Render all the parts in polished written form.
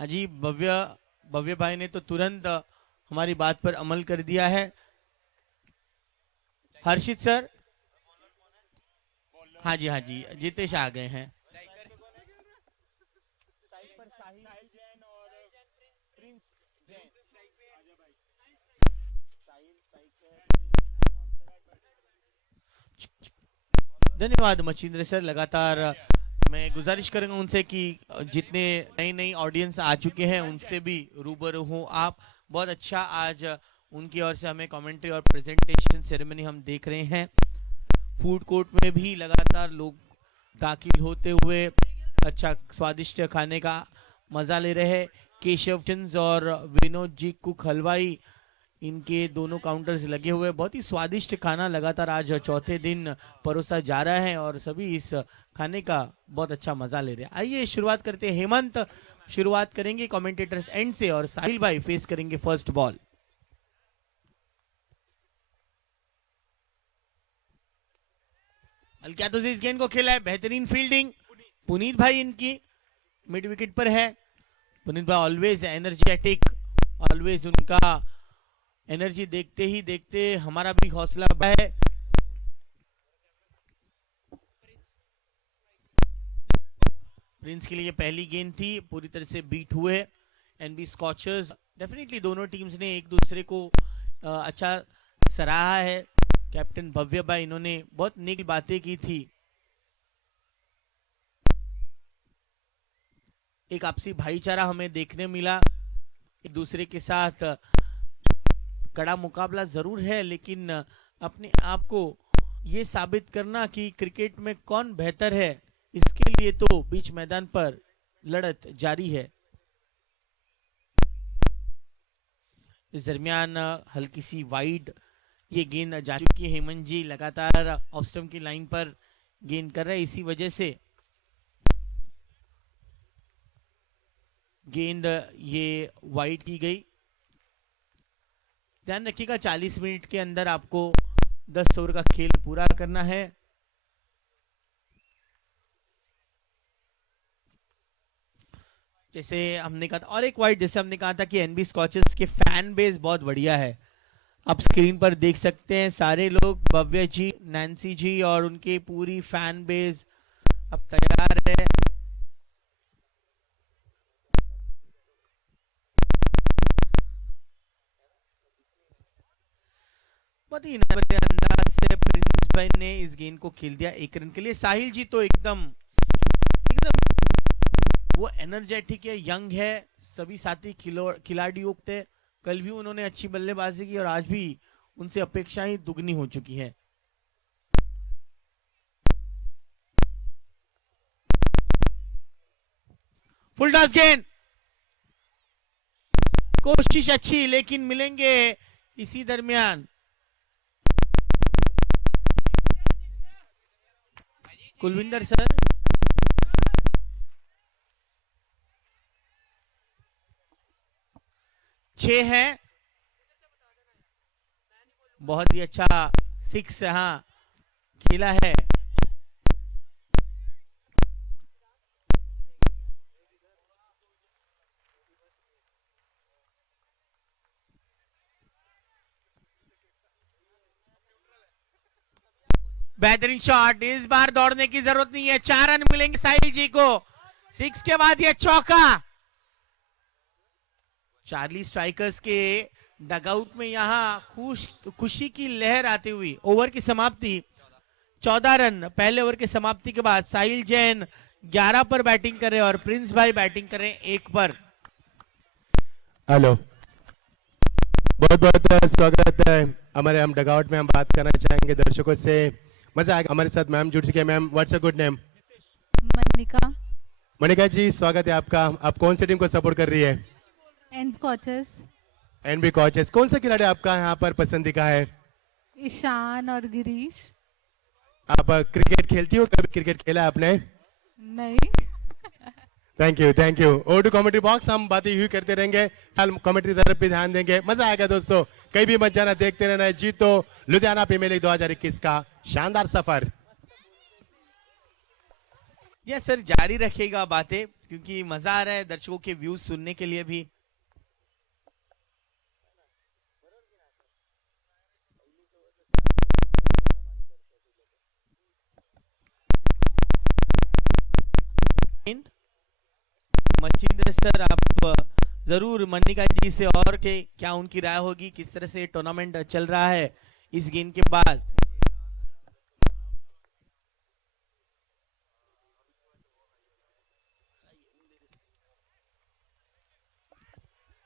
अजी भव्य भव्य भाई ने तो तुरंत हमारी बात पर अमल कर दिया है। हर्षित सर, हाँ जी हाँ जी, जितेश आ गए हैं। धन्यवाद मचिंद्र सर। लगातार मैं गुजारिश करूंगा उनसे कि जितने नई नई ऑडियंस आ चुके हैं उनसे भी रूबरू हो आप। बहुत अच्छा आज उनकी ओर से हमें कमेंट्री और प्रेजेंटेशन सेरेमनी हम देख रहे हैं। फूड कोर्ट में भी लगातार लोग दाखिल होते हुए अच्छा स्वादिष्ट खाने का मजा ले रहे हैं। केशव चंद और विनोद जी कुक हलवाई, इनके दोनों काउंटर्स लगे हुए, बहुत ही स्वादिष्ट खाना लगातार आज चौथे दिन परोसा जा रहा है और सभी इस खाने का बहुत अच्छा मजा ले रहे हैं। आइए शुरुआत करते हैं। हेमंत शुरुआत करेंगे कमेंटेटर्स एंड से और साहिल भाई फेस करेंगे फर्स्ट बॉल। क्या तो इस गेंद को खेला है, बेहतरीन फील्डिंग पुनीत भाई इनकी मिड विकेट पर है। पुनीत भाई ऑलवेज एनर्जेटिक, ऑलवेज उनका एनर्जी देखते ही देखते हमारा भी हौसला बढ़े। प्रिंस के लिए पहली गेंद थी, पूरी तरह से बीट हुए एनबी स्कॉचर्स। डेफिनेटली दोनों टीम्स ने एक दूसरे को अच्छा सराहा है। कैप्टन भव्य भाई, इन्होंने बहुत नेक बातें की थी। एक आपसी भाईचारा हमें देखने मिला। एक दूसरे के साथ कड़ा मुकाबला जरूर है, लेकिन अपने आप को ये साबित करना कि क्रिकेट में कौन बेहतर है, इसके लिए तो बीच मैदान पर लड़त जारी है। इस दरमियान हल्की सी वाइड ये गेंद जा चुकी है। हेमंत जी लगातार ऑफ स्टंप की लाइन पर गेंद कर रहे हैं, इसी वजह से गेंद ये वाइड की गई। ध्यान रखिएगा 40 मिनट के अंदर आपको 10 ओवर का खेल पूरा करना है। जैसे हमने कहा था, और एक वाइड जैसे हमने कहा था कि एनबी स्कॉचर्स के फैन बेस बहुत बढ़िया है। आप स्क्रीन पर देख सकते हैं सारे लोग, भव्य जी, नैन्सी जी और उनकी पूरी फैन बेस अब तैयार है। बहुत ही अंदाज से प्रिंस भाई ने इस गेंद को खेल दिया 1 रन के लिए। साहिल जी तो एकदम एकदम वो एनर्जेटिक है, यंग है, सभी साथी खिलाड़ी युक्त है। कल भी उन्होंने अच्छी बल्लेबाजी की और आज भी उनसे अपेक्षाएं दुगनी हो चुकी है। फुल टॉस गेंद, कोशिश अच्छी, लेकिन मिलेंगे इसी दरमियान कुलविंदर सर। छह है, बहुत ही अच्छा 6 हाँ खेला है। बेहतरीन शॉट, इस बार दौड़ने की जरूरत नहीं है। 4 रन मिलेंगे साहिल जी को। 6 के बाद ये चौका। चार्ली स्ट्राइकर्स के डगआउट में यहां खुशी की लहर आती हुई ओवर की समाप्ति 14 रन पहले ओवर की समाप्ति के बाद। साहिल जैन 11 पर बैटिंग कर रहे और प्रिंस भाई बैटिंग कर रहे 1 पर। हेलो, बहुत बहुत स्वागत है हमारे हम डगआउट में। हम बात करना चाहेंगे दर्शकों से, मजा आएगा। हमारे साथ मैम जुड़ चुके हैं। Ma'am, what's a good name? Manika. Manika ji, स्वागत है आपका। आप कौन सी टीम को सपोर्ट कर रही है? And Scorchers. NB coaches. कौन सा खिलाड़ी आपका यहाँ पर पसंदीदा है? ईशान और गिरीश। आप क्रिकेट खेलती हो? कभी क्रिकेट खेला है आपने? नहीं। Thank you, thank you. Over to commentary box. हम बातें यूं करते रहेंगे, कमेंट्री तरफ भी ध्यान देंगे। मजा आएगा दोस्तों, कहीं भी मत जाना, देखते रहना है जीतो लुधियाना प्रीमियर लीग 2021 का शानदार सफर। यस सर, जारी रखेगा बातें क्योंकि मजा आ रहा है दर्शकों के व्यूज सुनने के लिए भी। मच्छिंद्र सर, आप जरूर मनिका जी से और के क्या उनकी राय होगी, किस तरह से टूर्नामेंट चल रहा है इस गेम के बाद।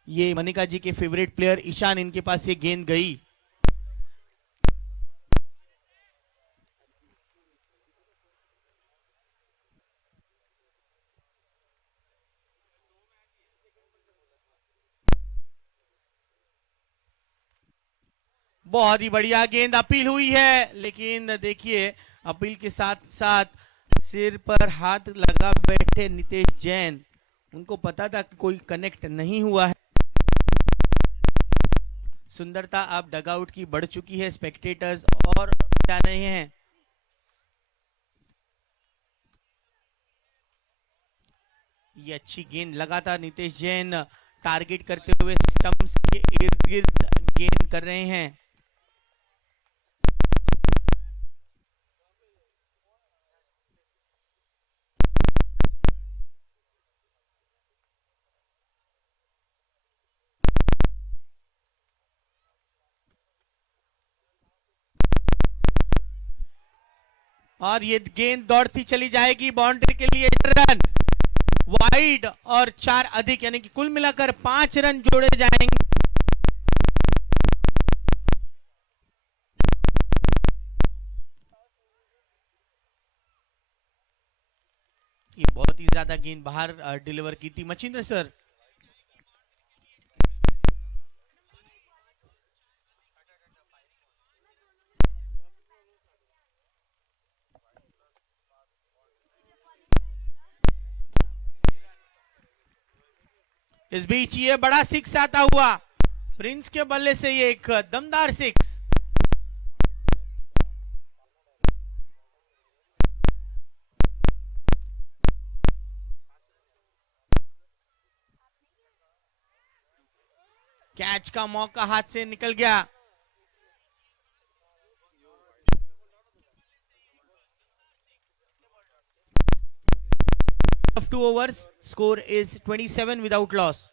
ये मनिका जी के फेवरेट प्लेयर ईशान, इनके पास ये गेंद गई। बहुत ही बढ़िया गेंद, अपील हुई है, लेकिन देखिए अपील के साथ साथ सिर पर हाथ लगा बैठे नितेश जैन, उनको पता था कि कोई कनेक्ट नहीं हुआ है। सुंदरता अब डगआउट की बढ़ चुकी है, स्पेक्टेटर्स और जा रहे हैं। ये अच्छी गेंद, लगातार नितेश जैन टारगेट करते हुए स्टंप्स के इर्द गिर्द गेंद कर रहे हैं। और ये गेंद दौड़ती चली जाएगी बाउंड्री के लिए, रन वाइड और 4 अधिक, यानी कि कुल मिलाकर 5 रन जोड़े जाएंगे। ये बहुत ही ज्यादा गेंद बाहर डिलीवर की थी मच्छिंद्र सर। इस बीच ये बड़ा सिक्स आता हुआ, प्रिंस के बल्ले से ये एक दमदार सिक्स। कैच का मौका हाथ से निकल गया। Of 2 overs, score is 27 without loss.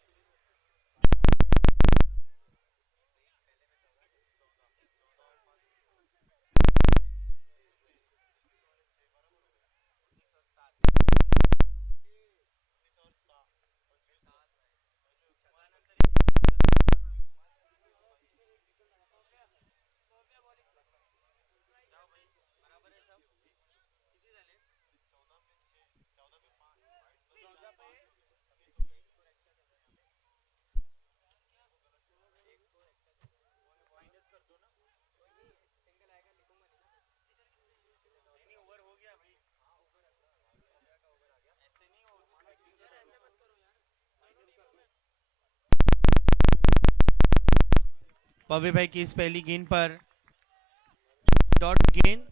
भव्य भाई की इस पहली गेंद पर डॉट गेंद।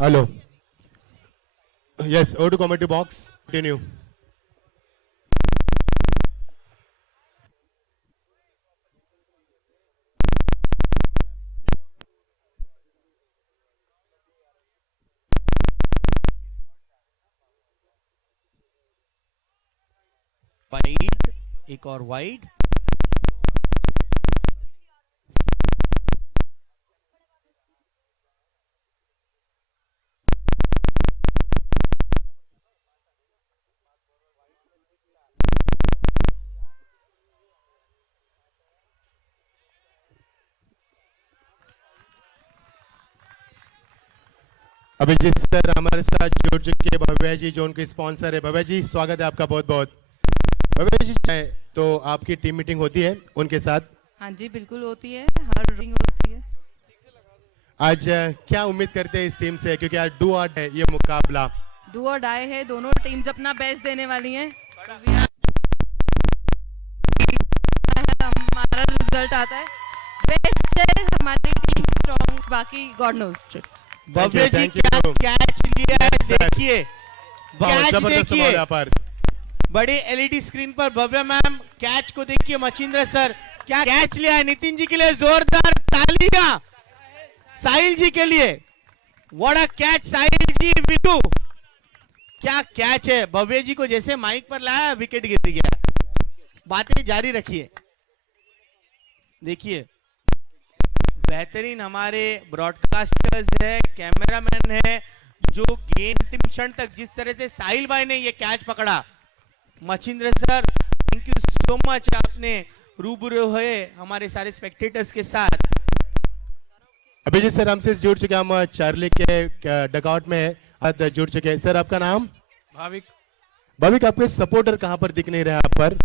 Hello, yes, oh to commentary box, continue. Wide, एक और वाइड। अभिजीत सर हमारे साथ जुड़ चुके हैं, भव्या जी जो उनके स्पॉन्सर है। भव्या जी स्वागत है आपका बहुत बहुत। भव्या जी तो आपकी टीम मीटिंग होती है उनके साथ? हाँ जी बिल्कुल होती है, हर रिंग होती है। आज क्या उम्मीद करते हैं इस टीम से, क्योंकि आज डू और है ये मुकाबला? डू और डाई है, दोनों टीम्स अपना बेस्ट देने वाली हैं। हमारा रिजल्ट आता है बेस्ट है, हमारी टीम स्ट्रॉन्ग, बाकी god knows. Bhavya ji thank you. क्या कैच लिया है, Yes, sir. देखिए बहुत कैच जबरदस्त देखिए, बॉल यहाँ पर। बड़ी एलईडी स्क्रीन पर भव्य मैम कैच को देखिए। मचिंद्र सर क्या कैच लिया है, नितिन जी के लिए जोरदार तालियां, साहिल जी के लिए। व्हाट अ कैच साहिल जी, विटू क्या कैच है। भव्य जी को जैसे माइक पर लाया विकेट गिर गया। बातें जारी रखिए। देखिए बेहतरीन हमारे ब्रॉडकास्टर्स है, कैमरामैन है, जो गेम अंतिम क्षण तक जिस तरह से साहिल भाई ने ये कैच पकड़ा। Machindra sir thank you so much, आपने रूबरू हुए हमारे सारे स्पेक्टेटर्स के साथ। अभिजीत सर हमसे जुड़ चुके हैं, हम चार्ली के डकआउट में आज जुड़ चुके हैं। सर आपका नाम? भाविक। भाविक, आपके सपोर्टर कहाँ पर दिख नहीं रहे यहाँ पर,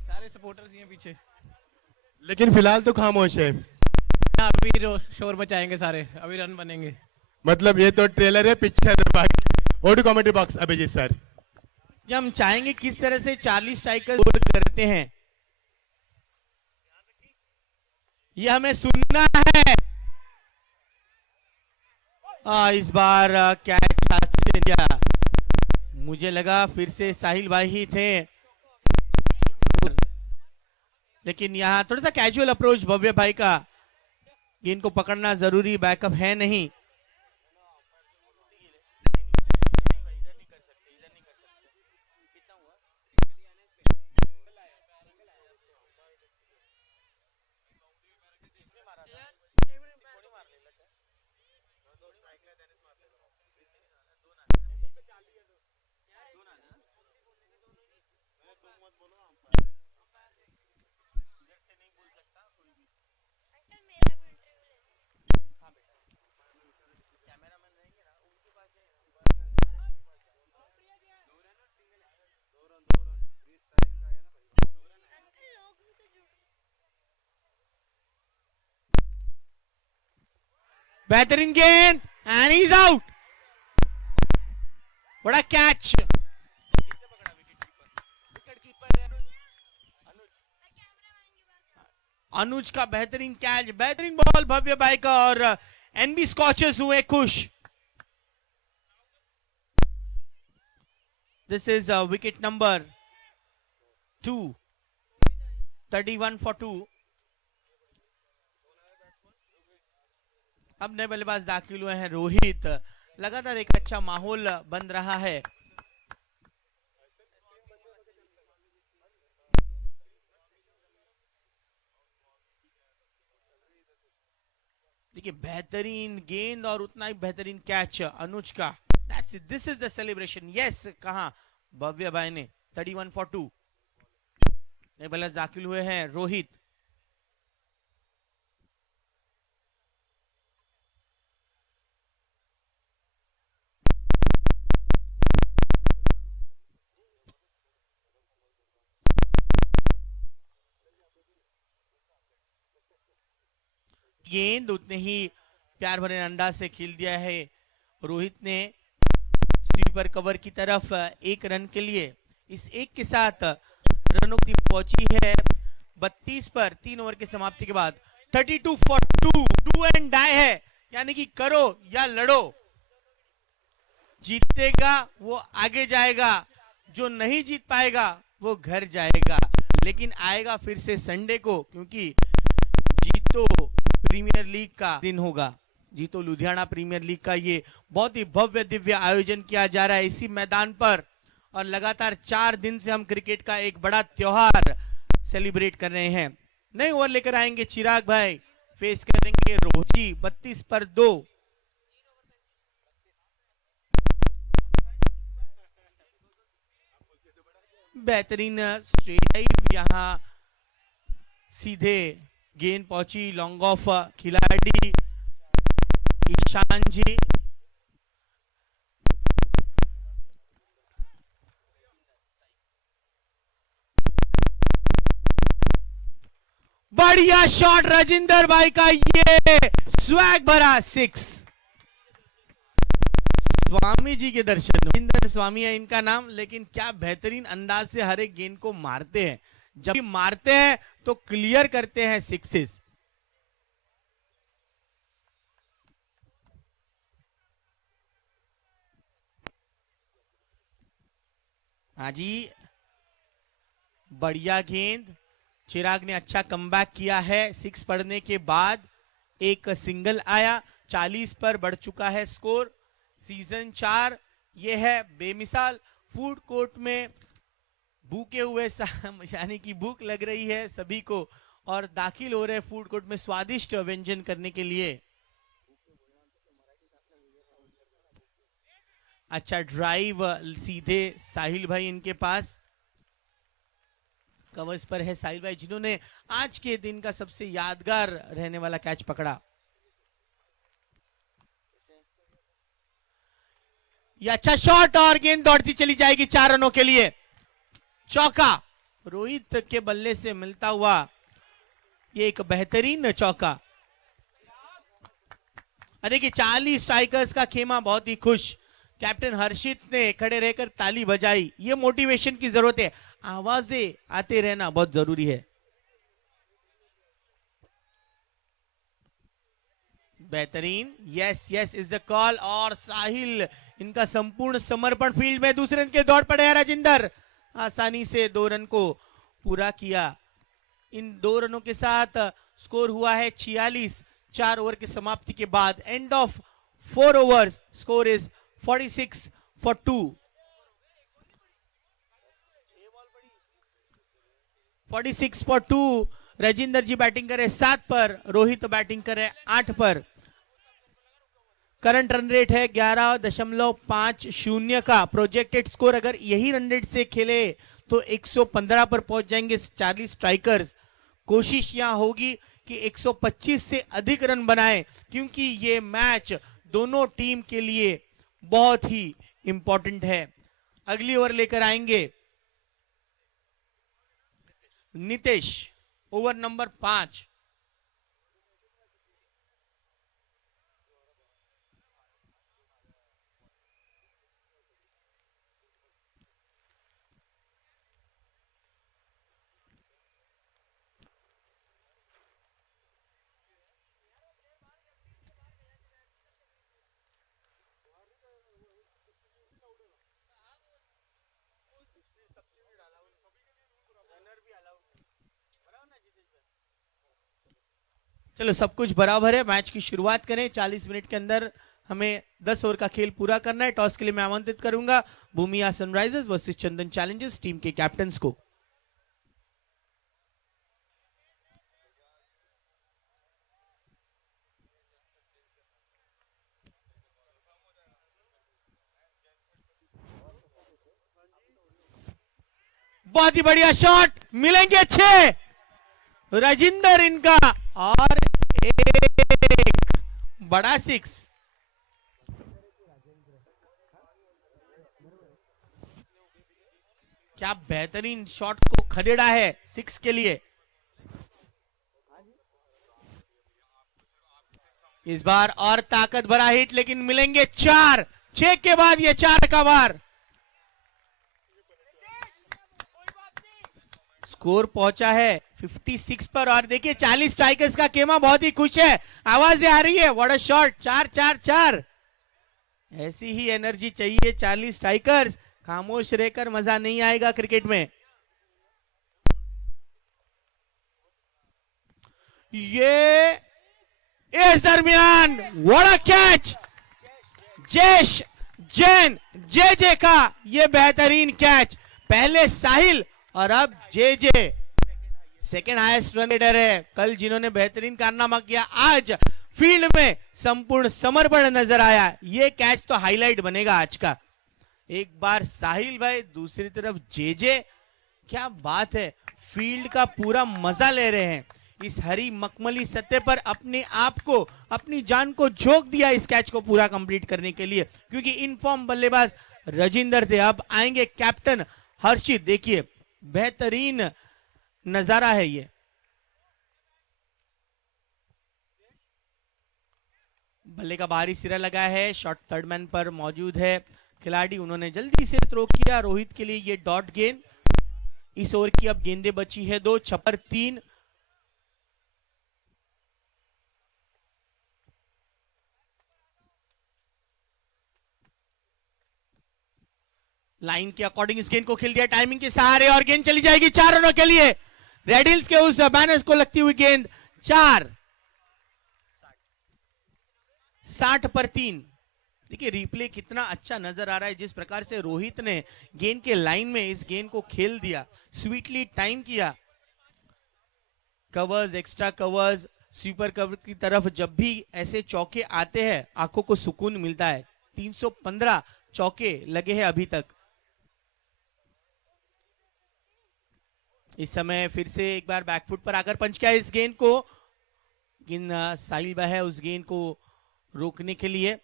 सारे सपोर्टर्स हैं पीछे। लेकिन फिलहाल तो खामोश है। अभी शोर मचाएंगे सारे, अभी रन बनेंगे। मतलब ये तो ट्रेलर है, पिक्चर। ओडू कमेंट्री बॉक्स अभिजीत सर। जब हम चाहेंगे किस तरह से चार्ली स्ट्राइकर स्कोर करते हैं, ये हमें सुनना है। इस बार कैच हाथ से लिया, मुझे लगा फिर से साहिल भाई ही थे, लेकिन यहाँ थोड़ा सा कैजुअल अप्रोच भव्य भाई का, गेंद को पकड़ना जरूरी, बैकअप है नहीं। बेहतरीन गेंद एंड इज आउट। बड़ा कैच, अनुज का बेहतरीन कैच, बेहतरीन बॉल भव्य भाई का, और एनबी स्कॉचेस हुए खुश। This is wicket number 2, 31 for 2। अब नए बल्लेबाज दाखिल हुए हैं रोहित। लगातार एक अच्छा माहौल बन रहा है। देखिए बेहतरीन गेंद और उतना ही बेहतरीन कैच अनुज का। This is the celebration. Yes, कहा भव्य भाई ने। 31 for 2। नए बल्लेबाज दाखिल हुए हैं रोहित। गेंद उतने ही प्यार भरे अंदाज से खेल दिया है रोहित ने स्वीपर कवर की तरफ। एक रन के लिए इस एक के साथ रनों की पहुंची है 32 पर 3 ओवर की समाप्ति के बाद। 32 for 2, डू एंड डाई है, यानी कि करो या लड़ो। जीतेगा वो आगे जाएगा, जो नहीं जीत पाएगा वो घर जाएगा। लेकिन आएगा फिर से संडे को, क्योंकि जीतो प्रीमियर लीग का दिन होगा। जीतो लुधियाना प्रीमियर लीग का ये बहुत ही भव्य दिव्य आयोजन किया जा रहा है इसी मैदान पर, और लगातार 4 दिन से हम क्रिकेट का एक बड़ा त्योहार सेलिब्रेट कर रहे हैं। नए ओवर लेकर आएंगे चिराग भाई, फेस करेंगे रोजी। 32 पर 2। बेहतरीन स्ट्रेट ड्राइव, यहां सीधे गेंद पहुंची लॉन्ग ऑफ खिलाड़ी ईशान जी। बढ़िया शॉट राजेंद्र भाई का, ये स्वैग भरा 6। स्वामी जी के दर्शन। रजिंदर स्वामी है इनका नाम, लेकिन क्या बेहतरीन अंदाज से हर एक गेंद को मारते हैं। जब भी मारते हैं तो क्लियर करते हैं सिक्सेस। हाँ जी, बढ़िया गेंद। चिराग ने अच्छा कमबैक किया है। 6 पढ़ने के बाद एक सिंगल आया। 40 पर बढ़ चुका है स्कोर। सीजन 4 ये है बेमिसाल। फूड कोर्ट में भूखे हुए यानी कि भूख लग रही है सभी को और दाखिल हो रहे फूड कोर्ट में स्वादिष्ट व्यंजन करने के लिए। अच्छा ड्राइव सीधे साहिल भाई इनके पास। कवर्स पर है साहिल भाई, जिन्होंने आज के दिन का सबसे यादगार रहने वाला कैच पकड़ा। ये अच्छा शॉट और गेंद दौड़ती चली जाएगी 4 रनों के लिए। चौका रोहित के बल्ले से मिलता हुआ ये एक बेहतरीन चौका। देखिए 40 स्ट्राइकर्स का खेमा बहुत ही खुश। कैप्टन हर्षित ने खड़े रहकर ताली बजाई। ये मोटिवेशन की जरूरत है। आवाजें आते रहना बहुत जरूरी है। बेहतरीन, yes yes is the call. और साहिल इनका संपूर्ण समर्पण फील्ड में। दूसरे रन के दौड़ पड़े हैं राजिंदर। आसानी से 2 रन को पूरा किया। इन 2 रनों के साथ स्कोर हुआ है 46। 4 ओवर की समाप्ति के बाद end of 4 overs score is 46 for 2। 46 for 2। Rajinder ji batting करे 7 पर, रोहित बैटिंग करे 8 पर। करंट रन रेट है 11.50 का। प्रोजेक्टेड स्कोर अगर यही रन रेट से खेले तो 115 पर पहुंच जाएंगे 40 स्ट्राइकर्स। कोशिश यहां होगी कि 125 से अधिक रन बनाए, क्योंकि ये मैच दोनों टीम के लिए बहुत ही इंपॉर्टेंट है। अगली ओवर लेकर आएंगे नितेश, ओवर नंबर 5। चलो सब कुछ बराबर है। मैच की शुरुआत करें। 40 मिनट के अंदर हमें 10 ओवर का खेल पूरा करना है। टॉस के लिए मैं आमंत्रित करूंगा भूमिया सनराइजर्स वर्सेस चंदन चैलेंजर्स टीम के कैप्टन्स को। बहुत ही बढ़िया शॉट, मिलेंगे 6। राजिंदर इनका और एक बड़ा 6। क्या बेहतरीन शॉट को खदेड़ा है 6 के लिए। इस बार और ताकत भरा हिट, लेकिन मिलेंगे 4। 6 के बाद ये 4 का वार। स्कोर पहुंचा है 56 पर। और देखिए 40 स्ट्राइकर्स का खेमा बहुत ही खुश है। आवाजें आ रही है, व्हाट अ शॉट। 4-4-4। ऐसी ही एनर्जी चाहिए 40 स्ट्राइकर्स। खामोश रहकर मजा नहीं आएगा क्रिकेट में। ये इस दरमियान what a catch. Jaish Jain Jay का ये बेहतरीन कैच। पहले साहिल और अब Jay second highest run leader है। कल जिन्होंने बेहतरीन कारनामा किया, आज फील्ड में संपूर्ण समर्पण नजर आया। ये कैच तो हाईलाइट बनेगा आज का। एक बार साहिल भाई, दूसरी तरफ जे। क्या बात है, फील्ड का पूरा मजा ले रहे हैं। इस हरी मखमली सतह पर अपने आप को, अपनी जान को झोंक दिया इस कैच को पूरा कंप्लीट करने के लिए, क्योंकि इनफॉर्म बल्लेबाज राजिंदर थे। अब आएंगे कैप्टन हर्षित। देखिए बेहतरीन नजारा है ये। बल्ले का बाहरी सिरा लगा है, शॉट थर्ड मैन पर मौजूद है खिलाड़ी, उन्होंने जल्दी से थ्रो किया। रोहित के लिए ये डॉट गेंद। इस ओवर की अब गेंदें बची है 2, छप्पर 3। लाइन के अकॉर्डिंग इस गेंद को खेल दिया टाइमिंग के सहारे और गेंद चली जाएगी 4 रनों के लिए। रेड हिल्स के उस बैनर्स को लगती हुई गेंद 4, 60 पर 3। देखिए रिप्ले कितना अच्छा नजर आ रहा है, जिस प्रकार से रोहित ने गेंद के लाइन में इस गेंद को खेल दिया, स्वीटली टाइम किया। Covers, extra covers, sweeper cover की तरफ जब भी ऐसे चौके आते हैं आंखों को सुकून मिलता है। 315 चौके लगे हैं अभी तक। इस समय फिर से एक बार बैकफुट पर आकर पंच किया इस गेंद को। गेंद साहिल भाई है उस गेंद को रोकने के लिए।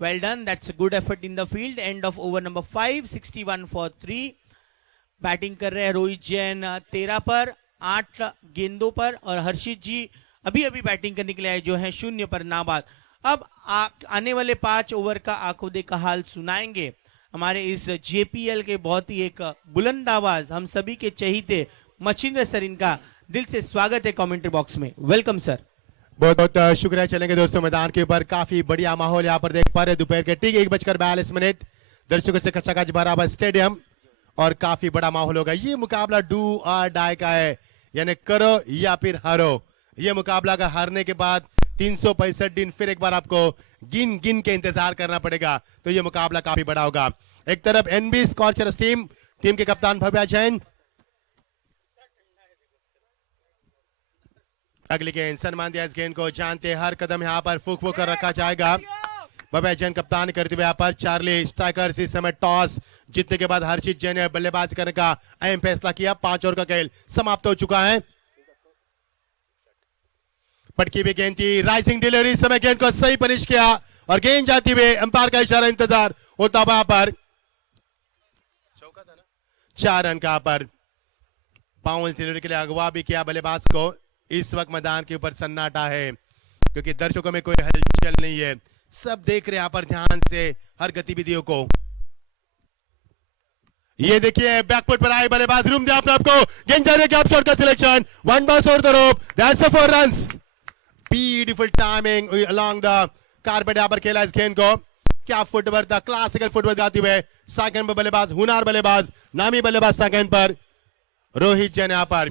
Well done, that's a good effort in the field. End of over number 5, 61 for 3। Batting कर रहे हैं रोहित जैन 13 पर 8 गेंदों पर, और हर्षित जी अभी अभी बैटिंग करने के लिए आए जो है 0 पर नाबाद। अब आने वाले 5 ओवर का आंखों देखा हाल सुनाएंगे हमारे इस जेपीएल के बहुत ही एक बुलंद आवाज, हम सभी के चहीते मचिंद्र सर, इनका दिल से स्वागत है कमेंट्री बॉक्स में। Welcome sir. बहुत बहुत शुक्रिया। चलेंगे दोस्तों मैदान के ऊपर, काफी बढ़िया माहौल यहाँ पर देख पा रहे हैं। दोपहर के ठीक 1:42, दर्शकों से खचाखच भरा हुआ स्टेडियम और काफी बड़ा माहौल होगा। ये मुकाबला डू और डाई का है, यानी करो या फिर हारो। ये मुकाबला अगर हारने के बाद 365 दिन फिर एक बार आपको गिन गिन के इंतजार करना पड़ेगा, तो ये मुकाबला काफी बड़ा होगा। एक तरफ एनबी स्कॉचर्स टीम के कप्तान भव्या जैन, अगली गेंद सम्मान दिया इस गेंद को, जानते हर कदम यहाँ पर फूक फूक कर रखा जाएगा। भव्या जैन कप्तान करते हुए यहाँ पर चार्ली स्ट्राइकर्स इस समय टॉस जीतने के बाद हर्षित जैन ने बल्लेबाजी करने का अहम फैसला किया। 5 ओवर का खेल समाप्त हो चुका है। पटकी भी गेंद थी, राइजिंग डिलीवरी, इस समय गेंद को सही पनिश किया और गेंद जाती हुई अंपायर का इशारा इंतजार होता हुआ पर 4 रन का पर बाउंस डिलीवरी के लिए अगवा भी किया बल्लेबाज को। इस वक्त मैदान के ऊपर सन्नाटा है क्योंकि दर्शकों में कोई हलचल नहीं है, सब देख रहे हैं यहाँ पर ध्यान से हर गतिविधियों को। ये देखिए बैकफुट पर आए बल्लेबाज, रूम दिया अपने आपको, गेंद जा रही है, शॉट का selection, 1 ball over the rope, that's a 4 runs. Beautiful timing along the carpet, यहाँ पर खेला इस गेंद को। क्या फुटवर्क था, क्लासिकल फुटवर्क आते हुए। सेकंड पर बल्लेबाज, हुनार बल्लेबाज, नामी बल्लेबाज सेकंड पर रोहित जैन। यहाँ पर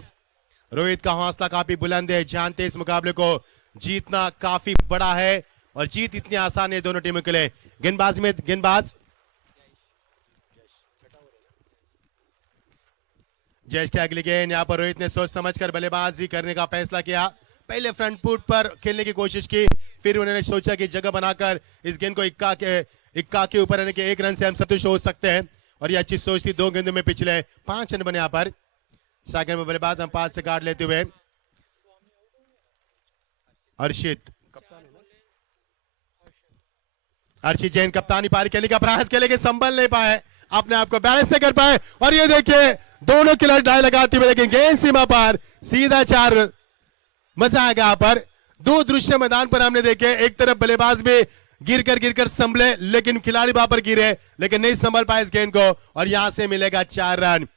रोहित का हौसला काफी बुलंद है, जानते इस मुकाबले को जीतना काफी बड़ा है और जीत इतनी आसान है दोनों टीमों के लिए। गेंदबाज में गेंदबाज जयेश की अगली गेंद, यहाँ पर रोहित ने सोच समझकर बल्लेबाजी करने का फैसला किया। पहले फ्रंट फुट पर खेलने की कोशिश की, फिर उन्होंने सोचा कि जगह बनाकर इस गेंद को इक्का के ऊपर यानी कि 1 रन से हम संतुष्ट हो सकते हैं, और ये अच्छी सोच थी। 2 गेंदों में पिछले 5 रन बने यहाँ पर। सेकंड में बल्लेबाज अंपायर से गार्ड लेते हुए अर्शित जैन कप्तानी पारी खेलने का प्रयास किया लेकिन संभल नहीं पाए, अपने आप को बैलेंस नहीं कर पाए, और ये देखिए दोनों खिलाड़ी डाई लगाते हुए लेकिन गेंद सीमा पर सीधा 4 रन। मजा आएगा यहाँ पर। 2 दृश्य मैदान पर हमने देखे, एक तरफ बल्लेबाज भी गिरकर संभले लेकिन खिलाड़ी वहां पर गिरे लेकिन नहीं संभल पाए इस गेंद को, और यहां से मिलेगा 4 रन।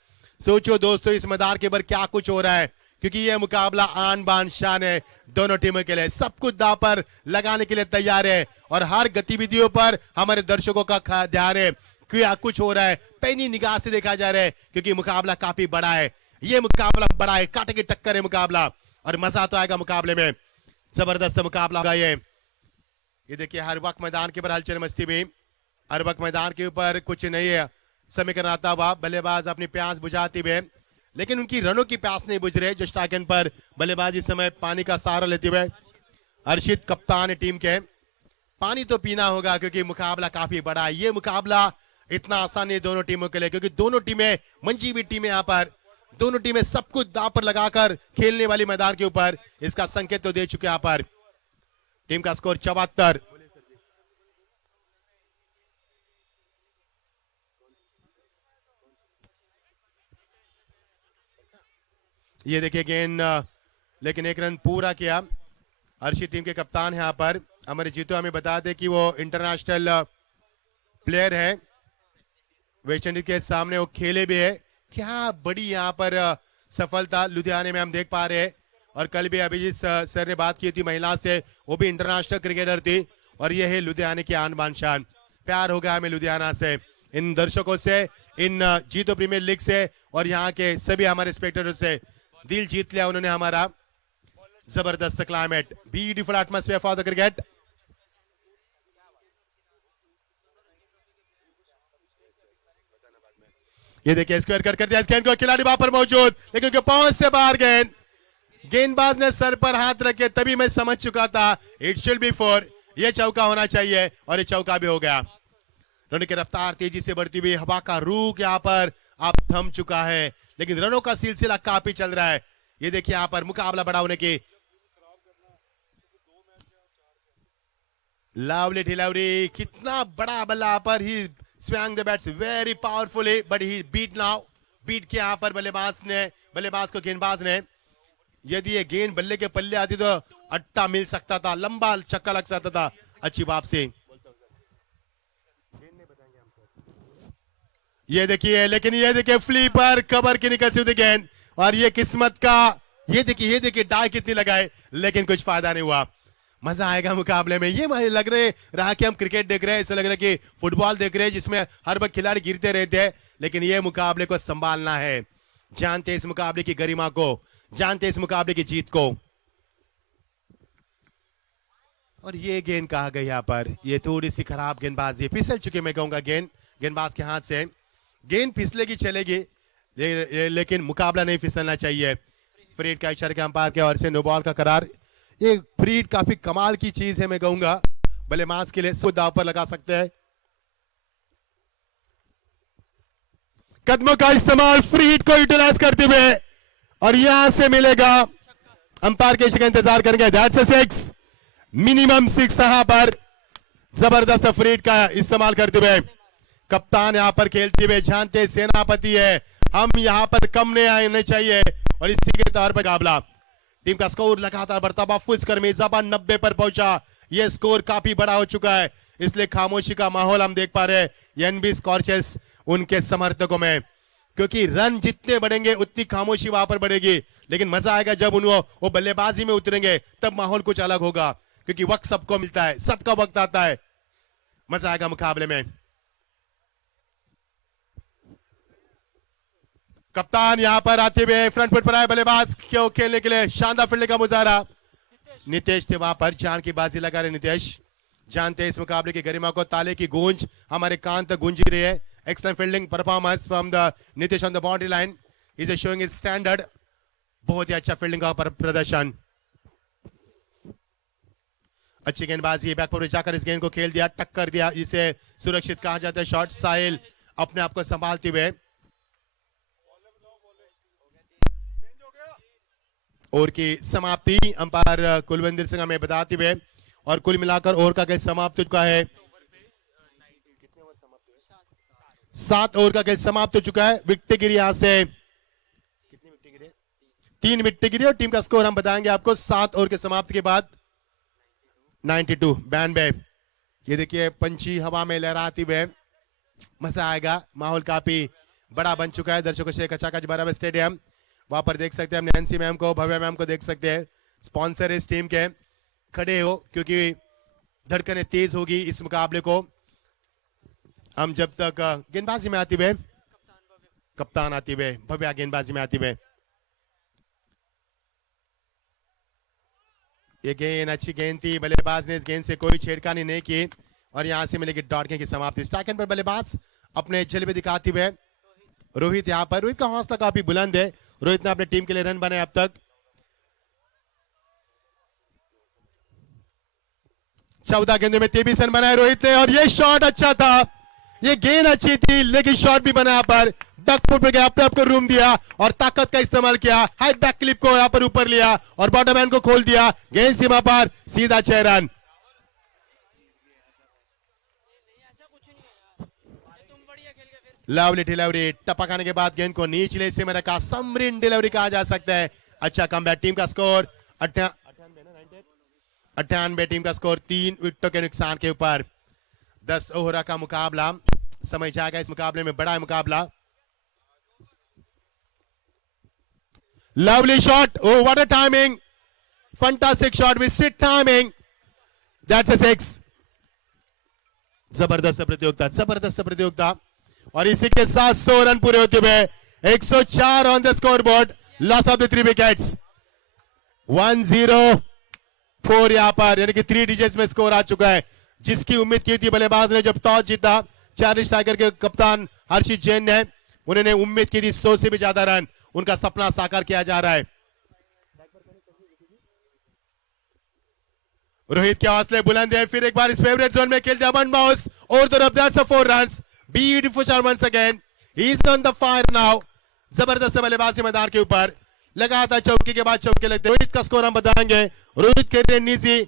सोचो दोस्तों इस मैदान के ऊपर क्या कुछ हो रहा है, क्योंकि यह मुकाबला आन बान शान है दोनों टीमों के लिए। सब कुछ दांव पर लगाने के लिए तैयार है और हर गतिविधियों पर हमारे दर्शकों का ध्यान है। क्या कुछ हो रहा है पैनी निगाह से देखा जा रहा है, क्योंकि मुकाबला काफी बड़ा है। ये मुकाबला बड़ा है, कांटे की टक्कर है मुकाबला, और मजा तो आएगा मुकाबले में। जबरदस्त मुकाबला होगा ये देखिए हर वक्त मैदान के ऊपर हलचल मस्ती भी, हर वक्त मैदान के ऊपर कुछ नहीं है। समीकरण आता हुआ बल्लेबाज अपनी प्यास बुझाती हुए, लेकिन उनकी रनों की प्यास नहीं बुझ रहे। जो स्टाइकन पर बल्लेबाजी समय पानी का सहारा लेते हुए हर्षित कप्तान टीम के, पानी तो पीना होगा क्योंकि मुकाबला काफी बड़ा है। ये मुकाबला इतना आसान नहीं दोनों टीमों के लिए, क्योंकि दोनों टीमें मंजी हुई टीमें यहाँ पर, दोनों टीमें सब कुछ दांव पर लगाकर खेलने वाली मैदान के ऊपर इसका संकेत तो दे चुके यहाँ पर। टीम का स्कोर 74। ये देखिए गेंद, लेकिन 1 रन पूरा किया। हर्षित टीम के कप्तान है यहाँ पर हमारे जीतो हमें बता दे कि वो इंटरनेशनल प्लेयर है, वेस्ट इंडीज के सामने वो खेले भी है। क्या बड़ी यहाँ पर सफलता लुधियाने में हम देख पा रहे हैं। और कल भी अभिजीत सर ने बात की थी महिला से, वो भी इंटरनेशनल क्रिकेटर थी। और ये है लुधियाने की आन बान शान। प्यार हो गया हमें लुधियाना से, इन दर्शकों से, इन जीतो प्रीमियर लीग से और यहाँ के सभी हमारे स्पेक्टेटरों से। दिल जीत लिया उन्होंने हमारा। जबरदस्त climate, beautiful atmosphere for the cricket. ये देखिए स्क्वायर कट कर दिया इस गेंद को, खिलाड़ी वहां पर मौजूद लेकिन उनके पहुंच से बाहर गेंद। गेंदबाज ने सर पर हाथ रखे तभी मैं समझ चुका था इट शुड बी फोर, ये चौका होना चाहिए और ये चौका भी हो गया। रनों की रफ्तार तेजी से बढ़ती हुई, हवा का रुख यहाँ पर आप थम चुका है लेकिन रनों का सिलसिला काफी चल रहा है। ये देखिए यहाँ पर मुकाबला बड़ा होने की लवली डिलीवरी, कितना बड़ा बल्ला पर ही swung the bats very powerfully but he beat now, beat किया यहाँ पर बल्लेबाज को गेंदबाज ने। यदि ये गेंद बल्ले के पल्ले आती तो अट्टा मिल सकता था, लंबा चक्का लग सकता था। अच्छी वापसी, ये देखिए लेकिन ये देखिए फ्लीपर कवर की निकल सी गेंद और ये किस्मत का, ये देखिए डाई कितनी लगाए लेकिन कुछ फायदा नहीं हुआ। मजा आएगा मुकाबले में। ये मुझे लग रहा कि हम क्रिकेट देख रहे हैं, ऐसा लग रहा है कि फुटबॉल देख रहे हैं जिसमें हर वक्त खिलाड़ी गिरते रहते हैं, लेकिन ये मुकाबले को संभालना है। जानते इस मुकाबले की गरिमा को, जानते इस मुकाबले की जीत को। और ये गेंद कहा गई यहाँ पर, ये थोड़ी सी खराब गेंदबाजी, फिसल चुकी मैं कहूंगा गेंदबाज के हाथ से। गेंद फिसलेगी चलेगी लेकिन मुकाबला नहीं फिसलना चाहिए। फ्रीड का इशारे के अंपायर के ओर से नो बॉल का करार। ये फ्रीड काफी कमाल की चीज है मैं कहूंगा, बल्लेबाज के लिए सो दाव पर लगा सकते हैं। कदमों का इस्तेमाल फ्रीड को यूटिलाइज करते हुए और यहां से मिलेगा, अंपायर के इशारे का इंतजार करेंगे। दैट्स अ 6, मिनिमम 6 यहां पर। जबरदस्त फ्रीड का इस्तेमाल करते हुए कप्तान यहां पर खेलते हुए, जानते सेनापति है, हम यहां पर कम नहीं आने चाहिए और इसी के तौर पर मुकाबला। टीम का स्कोर लगातार बढ़ता हुआ, फुल स्कोर में जबान 90 पर पहुंचा। यह स्कोर काफी बड़ा हो चुका है, इसलिए खामोशी का माहौल हम देख पा रहे हैं एनबी स्कॉर्चर्स उनके समर्थकों में, क्योंकि रन जितने बढ़ेंगे उतनी खामोशी वहां पर बढ़ेगी। लेकिन मजा आएगा जब वो बल्लेबाजी में उतरेंगे, तब माहौल कुछ अलग होगा, क्योंकि वक्त सबको मिलता है, सबका वक्त आता है। मजा आएगा मुकाबले में। कप्तान यहां पर आते हुए फ्रंट फुट पर आए, बल्लेबाज को खेलने के लिए शानदार फील्डिंग का मुजाहरा। नितेश थे वहां पर, जान की बाजी लगा रहे नितेश। जानते हैं इस मुकाबले की गरिमा को, ताले की गूंज हमारे कान तक गूंजी रही है। Excellent fielding performance from the Nitesh on the boundary line, is showing is standard. बहुत ही अच्छा फील्डिंग का प्रदर्शन, अच्छी गेंदबाजी, बैकफुट जाकर इस गेंद को खेल दिया, टक्कर दिया, इसे सुरक्षित कहा जाता है शॉट। साहिल अपने आप को संभालते हुए, ओवर की समाप्ति अंपायर कुलविंदर सिंह हमें बताते हुए, और कुल मिलाकर ओवर का खेल समाप्त हो चुका है। 7 ओवर का खेल समाप्त हो चुका है। विकेट गिरी यहां से, कितनी विकेट गिरी? 3 विकेट गिरी और टीम का स्कोर हम बताएंगे आपको 7 ओवर के समाप्ति के बाद 92 92। ये देखिए पंछी हवा में लहराती हुए, मजा आएगा। माहौल काफी बड़ा बन चुका है, दर्शकों से कचाकच भरा स्टेडियम। वहां पर देख सकते हैं हम नैन्सी मैम को, भव्या मैम को देख सकते हैं, स्पॉन्सर इस टीम के। खड़े हो क्योंकि धड़कनें तेज होगी इस मुकाबले को। हम जब तक गेंदबाजी में आती हुए, कप्तान आती हुए, भव्या गेंदबाजी में आती हुए। ये गेंद अच्छी गेंद थी, बल्लेबाज ने इस गेंद से कोई छेड़खानी नहीं की और यहां से मिलेगी डॉट गेंद की समाप्ति। स्टैकेंड पर बल्लेबाज अपने जलवे दिखाते हुए रोहित, यहां पर रोहित का हौसला काफी बुलंद है। रोहित ने अपने टीम के लिए रन बनाए अब तक 14 गेंदों में 23 रन बनाए रोहित ने। और ये शॉट अच्छा था, ये गेंद अच्छी थी लेकिन शॉट भी बना। यहाँ पर बैकफुट पर गया, अपने आप को रूम दिया और ताकत का इस्तेमाल किया। हाई बैक क्लिप को यहाँ पर ऊपर लिया और बॉटम हैंड को खोल दिया। गेंद सीमा पर, सीधा 6 रन। लवली डिलीवरी, टपक आने के बाद गेंद को नीचले हिस्से में रखा, समरीन डिलीवरी कहा जा सकता है। अच्छा कमबैक। टीम का स्कोर 98 टीम का स्कोर 3 विकेटों के नुकसान के ऊपर। 10 ओवर का मुकाबला, समय जाएगा इस मुकाबले में, बड़ा मुकाबला। Lovely shot, oh what a timing, fantastic shot with sweet timing, that's a 6। जबरदस्त प्रतियोगिता, जबरदस्त प्रतियोगिता। और इसी के साथ 100 रन पूरे होते हुए 104 on the score board, loss of the 3 wickets. 104 यहां पर, यानी कि 3 डिजिट्स में स्कोर आ चुका है। जिसकी उम्मीद की थी बल्लेबाज ने जब टॉस जीता, चार्लिस टाइगर के कप्तान हर्षित जैन ने, उन्होंने उम्मीद की थी 100 से भी ज्यादा रन, उनका सपना साकार किया जा रहा है। रोहित के हौसले बुलंद है, फिर एक बार इस फेवरेट जोन में खेल दिया वन बाउंस और तरफ that's a 4 runs, beautiful shot once again, he is on the fire now. जबरदस्त बल्लेबाजी मैदान के ऊपर, लगातार चौके के बाद चौके लगते। रोहित का स्कोर हम बताएंगे, रोहित के निजी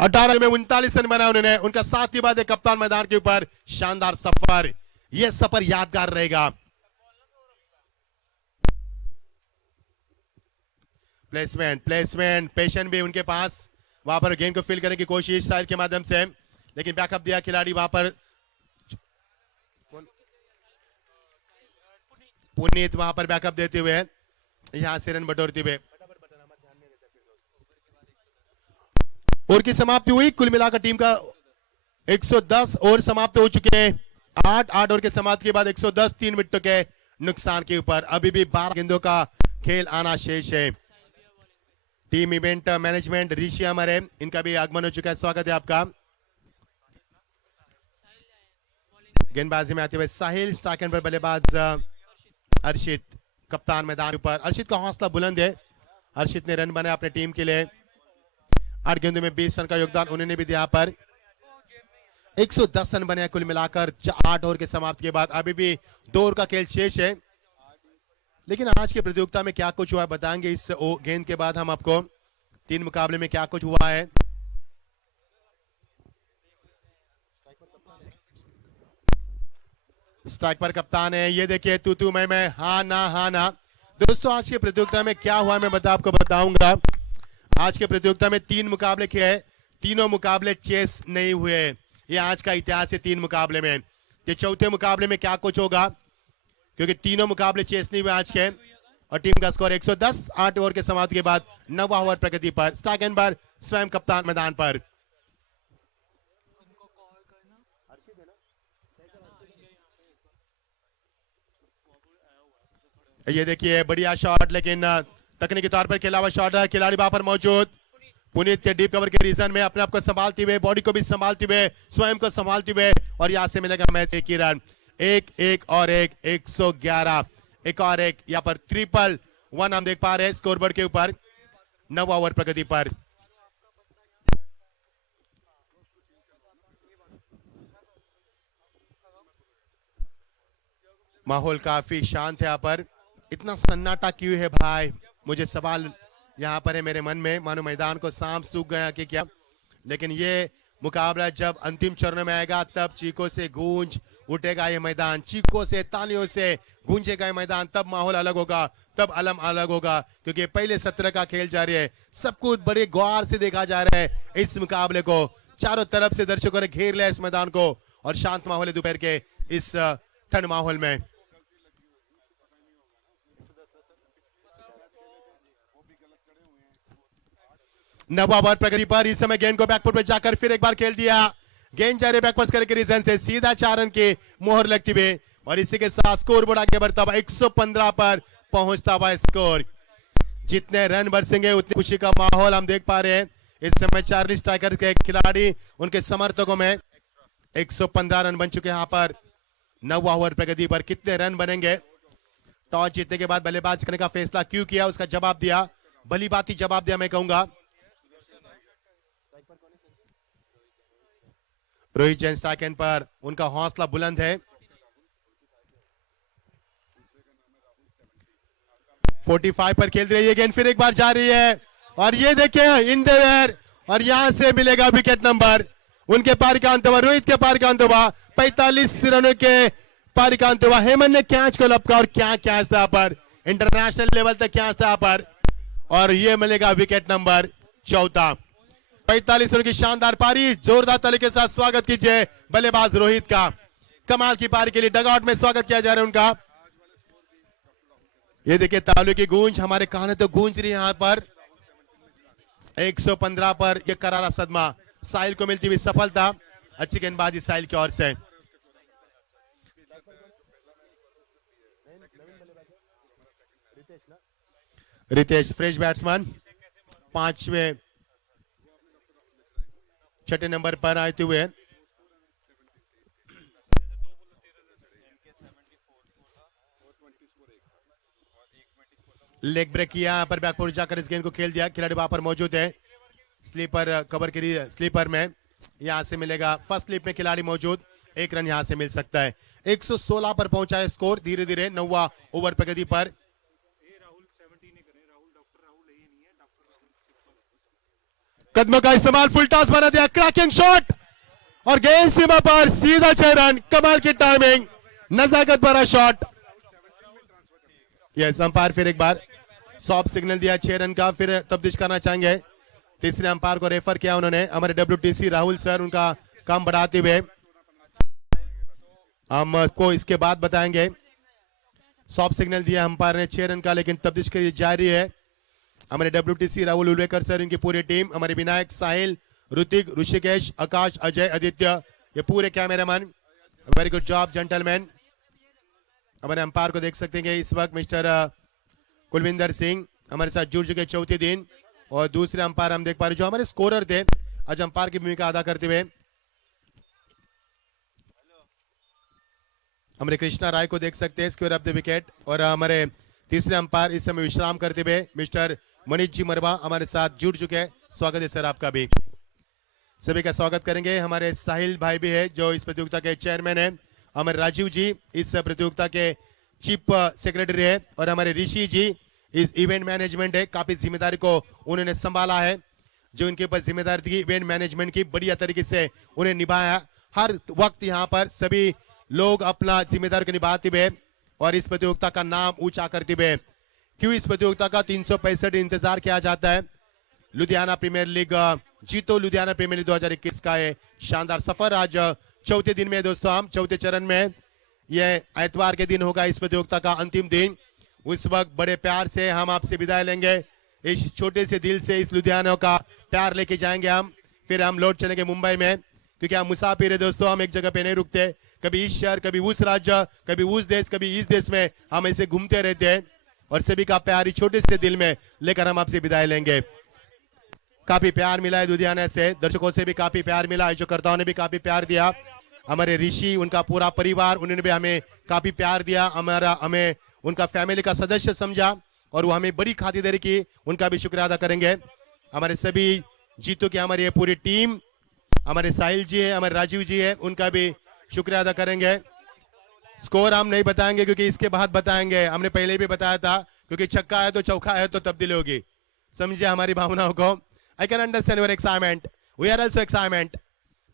18 में 39 रन बनाए उन्होंने, उनका 7 के बाद एक कप्तान मैदान के ऊपर, शानदार सफर, यह सफर यादगार रहेगा। प्लेसमेंट, प्लेसमेंट, पेशेंट भी उनके पास, वहां पर गेंद को फील करने की कोशिश साइड के माध्यम से, लेकिन बैकअप दिया खिलाड़ी वहां पर, पुनीत वहां पर बैकअप देते हुए, यहां से रन बटोरते हुए। ओवर की समाप्ति हुई, कुल मिलाकर टीम का 110 ओवर समाप्त हो चुके हैं। 8 ओवर के समाप्ति के बाद 110, 3 विकेटों के नुकसान के ऊपर, अभी भी 12 गेंदों का खेल आना शेष है। टीम इवेंट मैनेजमेंट ऋषि अमर है, इनका भी आगमन हो चुका है, स्वागत है आपका। गेंदबाजी में आते हुए साहिल, स्टार्किंग पर बल्लेबाज अर्शित, कप्तान मैदान पर। अर्शित का हौसला बुलंद है, अर्शित ने रन बनाए अपने टीम के लिए, 8 गेंदों में 20 रन का योगदान उन्होंने भी दिया पर। 110 रन बने कुल मिलाकर 8 ओवर के समाप्ति के बाद, अभी भी 2 ओवर का खेल शेष है। लेकिन आज की प्रतियोगिता में क्या कुछ हुआ है बताएंगे इस गेंद के बाद हम आपको, 3 मुकाबले में क्या कुछ हुआ है। स्ट्राइक पर कप्तान है, ये देखिए तू मैं, हाँ ना। दोस्तों आज की प्रतियोगिता में क्या हुआ मैं आपको बताऊंगा। आज के प्रतियोगिता में 3 मुकाबले किए, तीनों मुकाबले चेस नहीं हुए, ये आज का इतिहास है 3 मुकाबले में। ये चौथे मुकाबले में क्या कुछ होगा, क्योंकि तीनों मुकाबले चेस नहीं हुए आज के। और टीम का स्कोर 110, 8 ओवर के समाप्ति के बाद 9वां ओवर प्रगति पर, सेकंड बार स्वयं कप्तान मैदान पर। ये देखिए बढ़िया शॉट, लेकिन तकनीकी तौर पर खेला हुआ शॉट है, खिलाड़ी वहां पर मौजूद। पुनीत के डीप कवर के रीजन में अपने आप को संभालते हुए, बॉडी को भी संभालते हुए, स्वयं को संभालते हुए, और यहां से मिलेगा मैच 1 ही रन। 1 और 1, 111, 1 और 1, यहाँ पर 111 हम देख पा रहे हैं स्कोरबोर्ड के ऊपर, 9वां ओवर प्रगति पर। माहौल काफी शांत है यहाँ पर, इतना सन्नाटा क्यों है भाई, मुझे सवाल यहाँ पर है मेरे मन में, मानो मैदान को सांप सूख गया कि क्या। लेकिन ये मुकाबला जब अंतिम चरण में आएगा तब चीखों से गूंज उठेगा ये मैदान, चीखों से तालियों से गूंजेगा ये मैदान, तब माहौल अलग होगा, तब अलम अलग होगा, क्योंकि पहले 17 का खेल जारी है। सब कुछ बड़े गौर से देखा जा रहा है इस मुकाबले को, चारों तरफ से दर्शकों ने घेर लिया इस मैदान को, और शांत माहौल है दोपहर के इस ठंड माहौल में। नवा ओवर प्रगति पर, इस समय गेंद को बैकफुट पे जाकर फिर एक बार खेल दिया, गेंद जा रही बैकवर्ड करके रीजन से सीधा 4 रन की मोहर लगती हुई, और इसी के साथ स्कोर बोर्ड आगे बढ़ता हुआ 115 पर पहुंचता हुआ स्कोर। जितने रन बरसेंगे उतनी खुशी का माहौल हम देख पा रहे हैं इस समय। चार्लिस टाइगर के खिलाड़ी, उनके समर्थकों में 115 रन बन चुके हैं यहाँ पर। 9वां ओवर प्रगति पर कितने रन बनेंगे, टॉस जीतने के बाद बल्लेबाज करने का फैसला क्यों किया, उसका जवाब दिया, भली बात ही जवाब दिया मैं कहूंगा। रोहित जैन स्टार्किंग पर, उनका हौसला बुलंद है। 45 पर खेल रही है गेंद, फिर एक बार जा रही है, और ये देखिए इन द एयर, और यहां से मिलेगा विकेट नंबर। उनके पार का अंत हुआ, रोहित के पार का अंत हुआ, 45 रनों के पार का अंत हुआ। हेमंत ने कैच को लपका, और क्या कैच था पर, इंटरनेशनल लेवल तक कैच था पर, और ये मिलेगा विकेट नंबर चौथा। 45 रनों की शानदार पारी, जोरदार ताली के साथ स्वागत कीजिए बल्लेबाज रोहित का। कमाल की पारी के लिए डगआउट में स्वागत किया जा रहा है उनका। ये देखिए तालियों की गूंज, हमारे कान तो गूंज रही है यहाँ पर। 115 पर यह करारा सदमा, साहिल को मिलती हुई सफलता। अच्छी गेंदबाजी साहिल की ओर से। रितेश फ्रेश बैट्समैन, 5वें 6ठे नंबर पर आते हुए। लेग ब्रेक किया, यहाँ पर बैकफुट जाकर इस गेंद को खेल दिया। खिलाड़ी वहां पर मौजूद है, स्लीपर कवर की स्लीपर में यहां से मिलेगा। फर्स्ट स्लिप में खिलाड़ी मौजूद, 1 रन यहां से मिल सकता है। 116 पर पहुंचा है स्कोर, धीरे धीरे 9वां ओवर प्रगति पर। कदमों का इस्तेमाल, फुल टॉस बना दिया, क्रैकिंग शॉट और गेंद सीमा पर, सीधा 6 रन। कमाल की टाइमिंग, नजाकत भरा शॉट। यस, अंपायर फिर एक बार सॉफ्ट सिग्नल दिया 6 रन का, फिर तब्दीश करना चाहेंगे। तीसरे अंपायर को रेफर किया उन्होंने, हमारे WTC राहुल सर, उनका काम बढ़ाते हुए हम को इसके बाद बताएंगे। सॉफ्ट सिग्नल दिया अंपायर ने 6 रन का, लेकिन तब्दीश की जारी है। हमारे WTC राहुल उल्वेकर सर, इनकी पूरी टीम, हमारे विनायक, साहिल, ऋतिक, ऋषिकेश, आकाश, अजय, आदित्य, ये पूरे cameraman, very good job gentleman. हमारे अंपायर को देख सकते हैं इस वक्त मिस्टर कुलविंदर सिंह हमारे साथ जुड़ चुके चौथे दिन। और दूसरे अंपायर हम देख पा रहे जो हमारे स्कोरर थे, आज अंपायर की भूमिका अदा करते हुए हमारे कृष्णा राय को देख सकते हैं, स्क्वायर ऑफ द विकेट। और हमारे तीसरे अंपायर इस समय विश्राम करते हुए मिस्टर मनीष जी मरवा हमारे साथ जुड़ चुके हैं। स्वागत है सर आपका भी, सभी का स्वागत करेंगे। हमारे साहिल भाई भी है जो इस प्रतियोगिता के चेयरमैन है। हमारे राजीव जी इस प्रतियोगिता के चीफ सेक्रेटरी है। और हमारे ऋषि जी इस इवेंट मैनेजमेंट है, काफी जिम्मेदारी को उन्होंने संभाला है। जो इनके ऊपर जिम्मेदारी थी इवेंट मैनेजमेंट की, बढ़िया तरीके से उन्हें निभाया। हर वक्त यहाँ पर सभी लोग अपना जिम्मेदारी को निभाते हुए और इस प्रतियोगिता का नाम ऊंचा करते हुए। क्यों इस प्रतियोगिता का 365 इंतजार किया जाता है। लुधियाना प्रीमियर लीग जीतो लुधियाना प्रीमियर लीग 2021 का ये शानदार सफर आज चौथे दिन में दोस्तों, हम चौथे चरण में, यह एतवार के दिन होगा इस प्रतियोगिता का अंतिम दिन। उस वक्त बड़े प्यार से हम आपसे विदाई लेंगे, इस छोटे से दिल से इस लुधियाना का प्यार लेके जाएंगे हम। फिर हम लौट चलेंगे मुंबई में, क्योंकि हम मुसाफिर है दोस्तों, हम एक जगह पे नहीं रुकते। कभी इस शहर, कभी उस राज्य, कभी उस देश, कभी इस देश में हम ऐसे घूमते रहते हैं। और सभी का प्यार इस छोटे से दिल में लेकर हम आपसे विदाई लेंगे। काफी प्यार मिला है लुधियाना से, दर्शकों से भी काफी प्यार मिला है, जो कर्ताओं ने भी काफी प्यार दिया। हमारे ऋषि, उनका पूरा परिवार, उन्होंने भी हमें काफी प्यार दिया। हमें उनका फैमिली का सदस्य समझा और वो हमें बड़ी खातिरदारी की, उनका भी शुक्रिया अदा करेंगे। हमारे सभी जीतों की हमारी ये पूरी टीम, हमारे साहिल जी है, हमारे राजीव जी है, उनका भी शुक्रिया अदा करेंगे। स्कोर हम नहीं बताएंगे क्योंकि इसके बाद बताएंगे, हमने पहले भी बताया था, क्योंकि छक्का है तो चौका है तो तब्दीली होगी। समझिए हमारी भावनाओं को। I can understand your excitement, we are also excitement.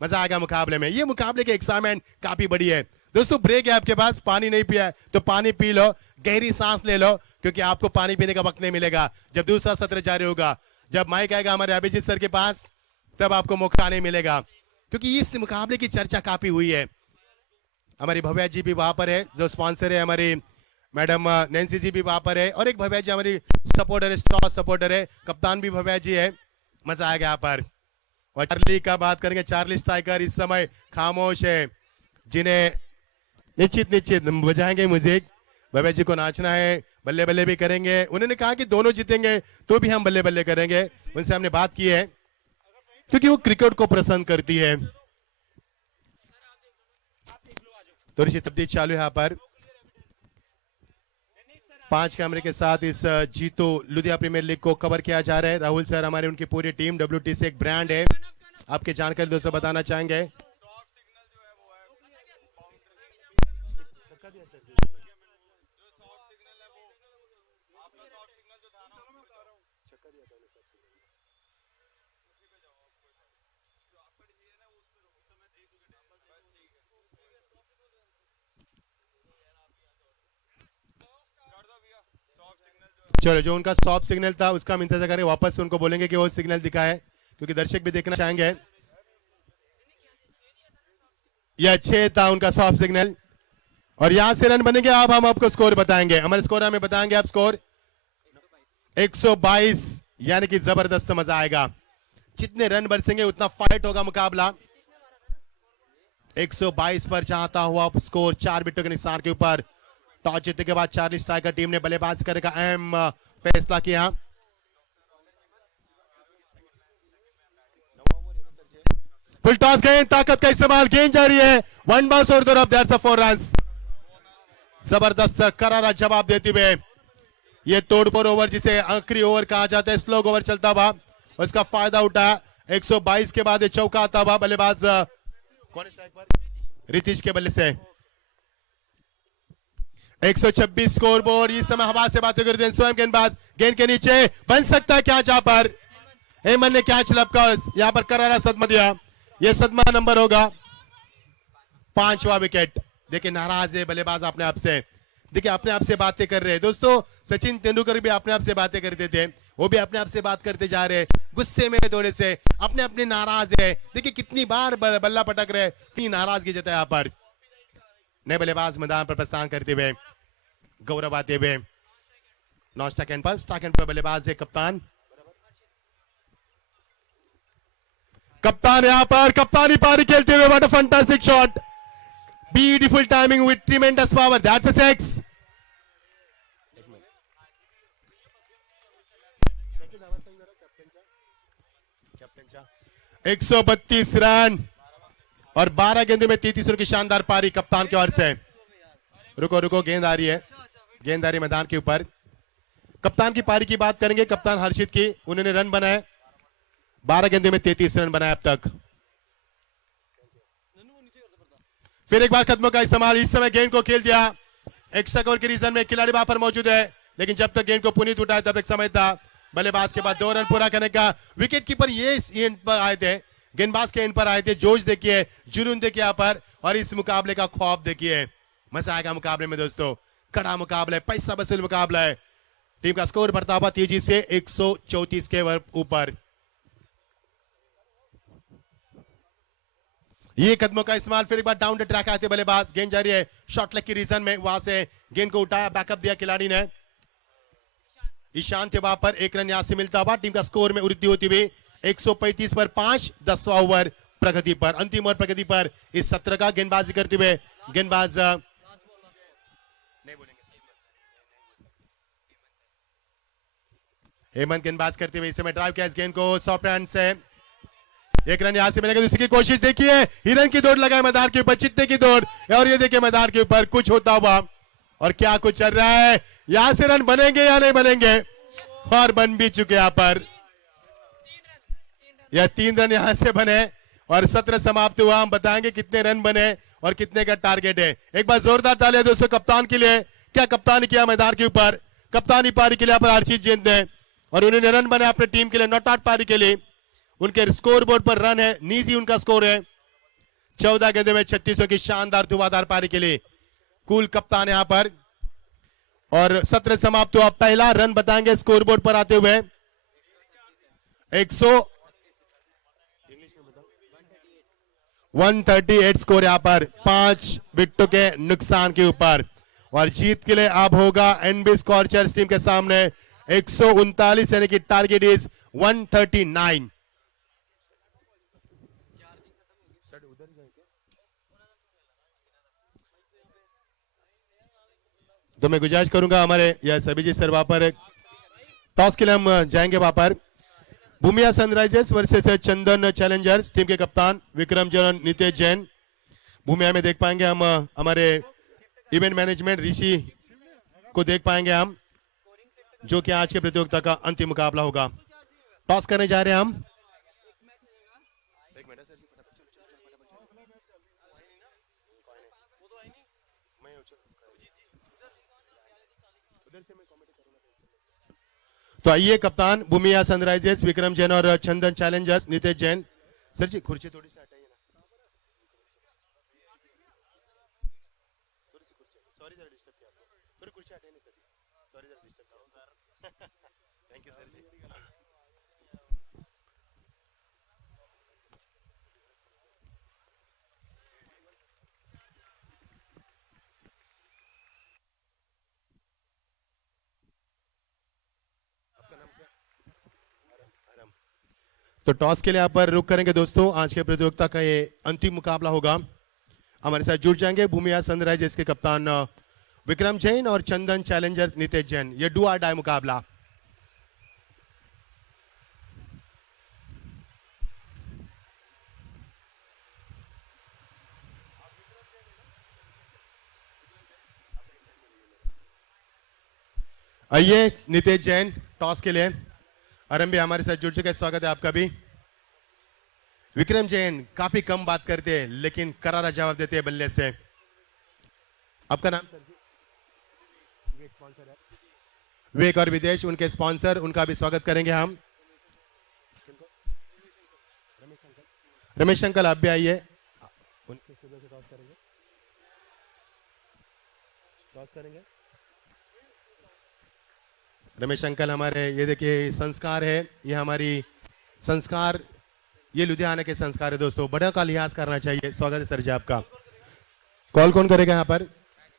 मजा आएगा मुकाबले में। ये मुकाबले की एक्साइटमेंट काफी बड़ी है दोस्तों। ब्रेक है आपके पास, पानी नहीं पिया है तो पानी पी लो, गहरी सांस ले लो, क्योंकि आपको पानी पीने का वक्त नहीं मिलेगा जब दूसरा सत्र जारी होगा। जब माइक आएगा हमारे अभिजीत सर के पास, तब आपको मौका नहीं मिलेगा, क्योंकि इस मुकाबले की चर्चा काफी हुई है। हमारी भव्या जी भी वहां पर है, जो स्पॉन्सर है, हमारी मैडम नैन्सी जी भी वहां पर है, और एक भव्या जी हमारी सपोर्टर है, स्टार सपोर्टर है, कप्तान भी भव्या जी है। मजा आएगा यहाँ पर। और चार्ली का बात करेंगे, चार्ली स्ट्राइकर इस समय खामोश है, जिन्हें निश्चित बजाएंगे म्यूजिक। भव्या जी को नाचना है, बल्ले बल्ले भी करेंगे। उन्होंने कहा कि दोनों जीतेंगे तो भी हम बल्ले बल्ले करेंगे, उनसे हमने बात की है, क्योंकि वो क्रिकेट को पसंद करती है। थोड़ी सी तब्दीली चालू है यहाँ पर। 5 कैमरे के साथ इस जीतो लुधियाना प्रीमियर लीग को कवर किया जा रहा है। राहुल सर, हमारे उनकी पूरी टीम, WTC एक ब्रांड है, आपके जानकारी दोस्तों बताना चाहेंगे। चलो, जो उनका स्टॉप सिग्नल था उसका हम इंतजार करें, वापस से उनको बोलेंगे कि वो सिग्नल दिखाए, क्योंकि दर्शक भी देखना चाहेंगे। यह 6 था उनका स्टॉप सिग्नल, और यहां से रन बनेंगे। अब हम आपको स्कोर बताएंगे, हमारे स्कोर हमें बताएंगे आप स्कोर। 122, यानी कि जबरदस्त मजा आएगा। जितने रन बरसेंगे उतना फाइट होगा मुकाबला। 122 पर चाहता हुआ स्कोर 4 विकेटों के निशान के ऊपर। टॉस जीतने के बाद चार्ली स्ट्राइकर टीम ने बल्लेबाज करने का अहम फैसला किया। फुल टॉस गेंद, ताकत का इस्तेमाल, गेंद जा रही है 1 बॉल और 2 रन, दैट्स अ 4 रन। जबरदस्त करारा जवाब देते हुए ये तोड़फोड़ ओवर, जिसे आखिरी ओवर कहा जाता है, स्लो ओवर चलता हुआ, और इसका फायदा उठाया। 122 के बाद ये चौका आता हुआ, बल्लेबाज कौन स्ट्राइक पर? रितिश के बल्ले से। 126 स्कोर बोर्ड। इस समय हवा से बातें करते हैं स्वयं गेंदबाज, गेंद के नीचे बन सकता है कैच। यहां पर हेमंत ने कैच लपका, यहां पर करारा सदमा दिया, यह सदमा नंबर होगा 5वां विकेट। देखिए नाराज है बल्लेबाज अपने आप से, देखिए अपने आप से बातें कर रहे हैं। दोस्तों सचिन तेंदुलकर भी अपने आप से बातें करते थे, वो भी अपने आप से बात करते जा रहे हैं, गुस्से में थोड़े से, अपने अपने नाराज है। देखिए कितनी बार बल्ला पटक रहे, कितनी नाराजगी जताए यहाँ पर। नए बल्लेबाज मैदान पर प्रस्थान करते हुए, गौरव आते हुए। नौ स्टैकेंड पर बल्लेबाज है कप्तान। कप्तान यहाँ पर कप्तानी पारी खेलते हुए, what a fantastic shot, beautiful timing with tremendous power, that's a 6। 132 run और 12 गेंदों में 33 रन की शानदार पारी कप्तान की ओर से। रुको गेंद आ रही है, गेंद आ रही मैदान के ऊपर। कप्तान की पारी की बात करेंगे, कप्तान हर्षित की, उन्होंने रन बनाए 12 गेंदों में 33 रन बनाए अब तक। फिर एक बार कदमों का इस्तेमाल, इस समय गेंद को खेल दिया एक्स्ट्रा कवर के रीजन में, खिलाड़ी वहां पर मौजूद है, लेकिन जब तक गेंद को पुनीत उठाए तब तक समय था बल्लेबाज के बाद 2 रन पूरा करने का। विकेट कीपर ये इस एंड पर आए थे, गेंदबाज के एंड पर आए थे। जोश देखिए, जुनून देखिए यहाँ पर, और इस मुकाबले का ख्वाब देखिए। मजा आएगा मुकाबले में दोस्तों, कड़ा मुकाबला है, पैसा वसूल मुकाबला है। टीम का स्कोर बढ़ता हुआ तेजी से 134 के ऊपर। ये कदमों का इस्तेमाल, फिर एक बार डाउन द ट्रैक आते बल्लेबाज, गेंद जा रही है शॉर्ट लेग की रीजन में, वहां से गेंद को उठाया, बैकअप दिया खिलाड़ी ने। ईशान के वहां पर 1 रन यहां से मिलता हुआ, टीम का स्कोर में वृद्धि होती हुई 135 पर 5, 10वां ओवर प्रगति पर, अंतिम ओवर प्रगति पर इस सत्र का। गेंदबाजी करते हुए गेंदबाज हेमंत गेंदबाज करते हुए इस समय ड्राइव किया इस गेंद को सॉफ्ट हैंड से। 1 रन यहां से मिलेगा, दूसरी की कोशिश देखिए, हिरन की दौड़ लगाए मैदान के ऊपर, चित्ते की दौड़, और ये देखिए मैदान के ऊपर कुछ होता हुआ, और क्या कुछ चल रहा है। यहां से रन बनेंगे या नहीं बनेंगे, और बन भी चुके यहां पर। यह 3 रन यहां से बने और सत्र समाप्त हुआ। हम बताएंगे कितने रन बने और कितने का टारगेट है। एक बार जोरदार तालियां दोस्तों कप्तान के लिए, क्या कप्तान किया मैदान के ऊपर, कप्तानी पारी के लिए पर हर्षित जैन ने, और उन्होंने रन बनाए अपने टीम के लिए, नॉट आउट पारी के लिए। उनके स्कोर बोर्ड पर रन है, निजी उनका स्कोर है 14 गेंदों में 36 रन की शानदार धुआंधार पारी के लिए। कूल कप्तान यहां पर, और सत्र समाप्त हुआ। पहला रन बताएंगे स्कोर बोर्ड पर आते हुए 138 स्कोर यहां पर 5 विकेटों के नुकसान के ऊपर। और जीत के लिए अब होगा एनबी स्कॉर्चर्स टीम के सामने 139, यानी कि टारगेट इज 139। तो मैं गुजारिश करूंगा हमारे यह सभी जी सर वहां पर टॉस के लिए हम जाएंगे वहां पर। भूमिया सनराइजर्स वर्सेस चंदन चैलेंजर्स टीम के कप्तान विक्रम जैन, नितेश जैन। भूमिया में देख पाएंगे हम हमारे इवेंट मैनेजमेंट ऋषि को देख पाएंगे हम, जो कि आज के प्रतियोगिता का अंतिम मुकाबला होगा। टॉस करने जा रहे हैं हम। तो आइए कप्तान भूमिया सनराइजर्स विक्रम जैन और चंदन चैलेंजर्स नितेश जैन। सर जी खुर्ची थोड़ी सी हटाइए ना, सॉरी सर डिस्टर्ब किया आपको, थोड़ी कुर्सी हटाइए सर, सॉरी सर डिस्टर्ब किया। तो टॉस के लिए यहाँ पर रुक करेंगे दोस्तों। आज के प्रतियोगिता का ये अंतिम मुकाबला होगा। हमारे साथ जुड़ जाएंगे भूमिया सनराइजर्स के कप्तान विक्रम जैन और चंदन चैलेंजर्स नितेश जैन। ये डू और डाई मुकाबला। आइए नितेश जैन टॉस के लिए। अरम भी हमारे साथ जुड़ चुके हैं, स्वागत है आपका भी। विक्रम जैन काफी कम बात करते हैं लेकिन करारा जवाब देते हैं बल्ले से। आपका नाम सर जी? विवेक स्पॉन्सर है। विवेक और विदेश उनके स्पॉन्सर, उनका भी स्वागत करेंगे हम। रमेश अंकल आप भी आइए। उनके सुबह से टॉस करेंगे। टॉस करेंगे रमेश अंकल हमारे। ये देखिए संस्कार है, ये हमारी संस्कार, ये लुधियाना के संस्कार है दोस्तों। बड़ा का लिहाज करना चाहिए। स्वागत है सर जी आपका। कॉल कौन करेगा यहाँ पर?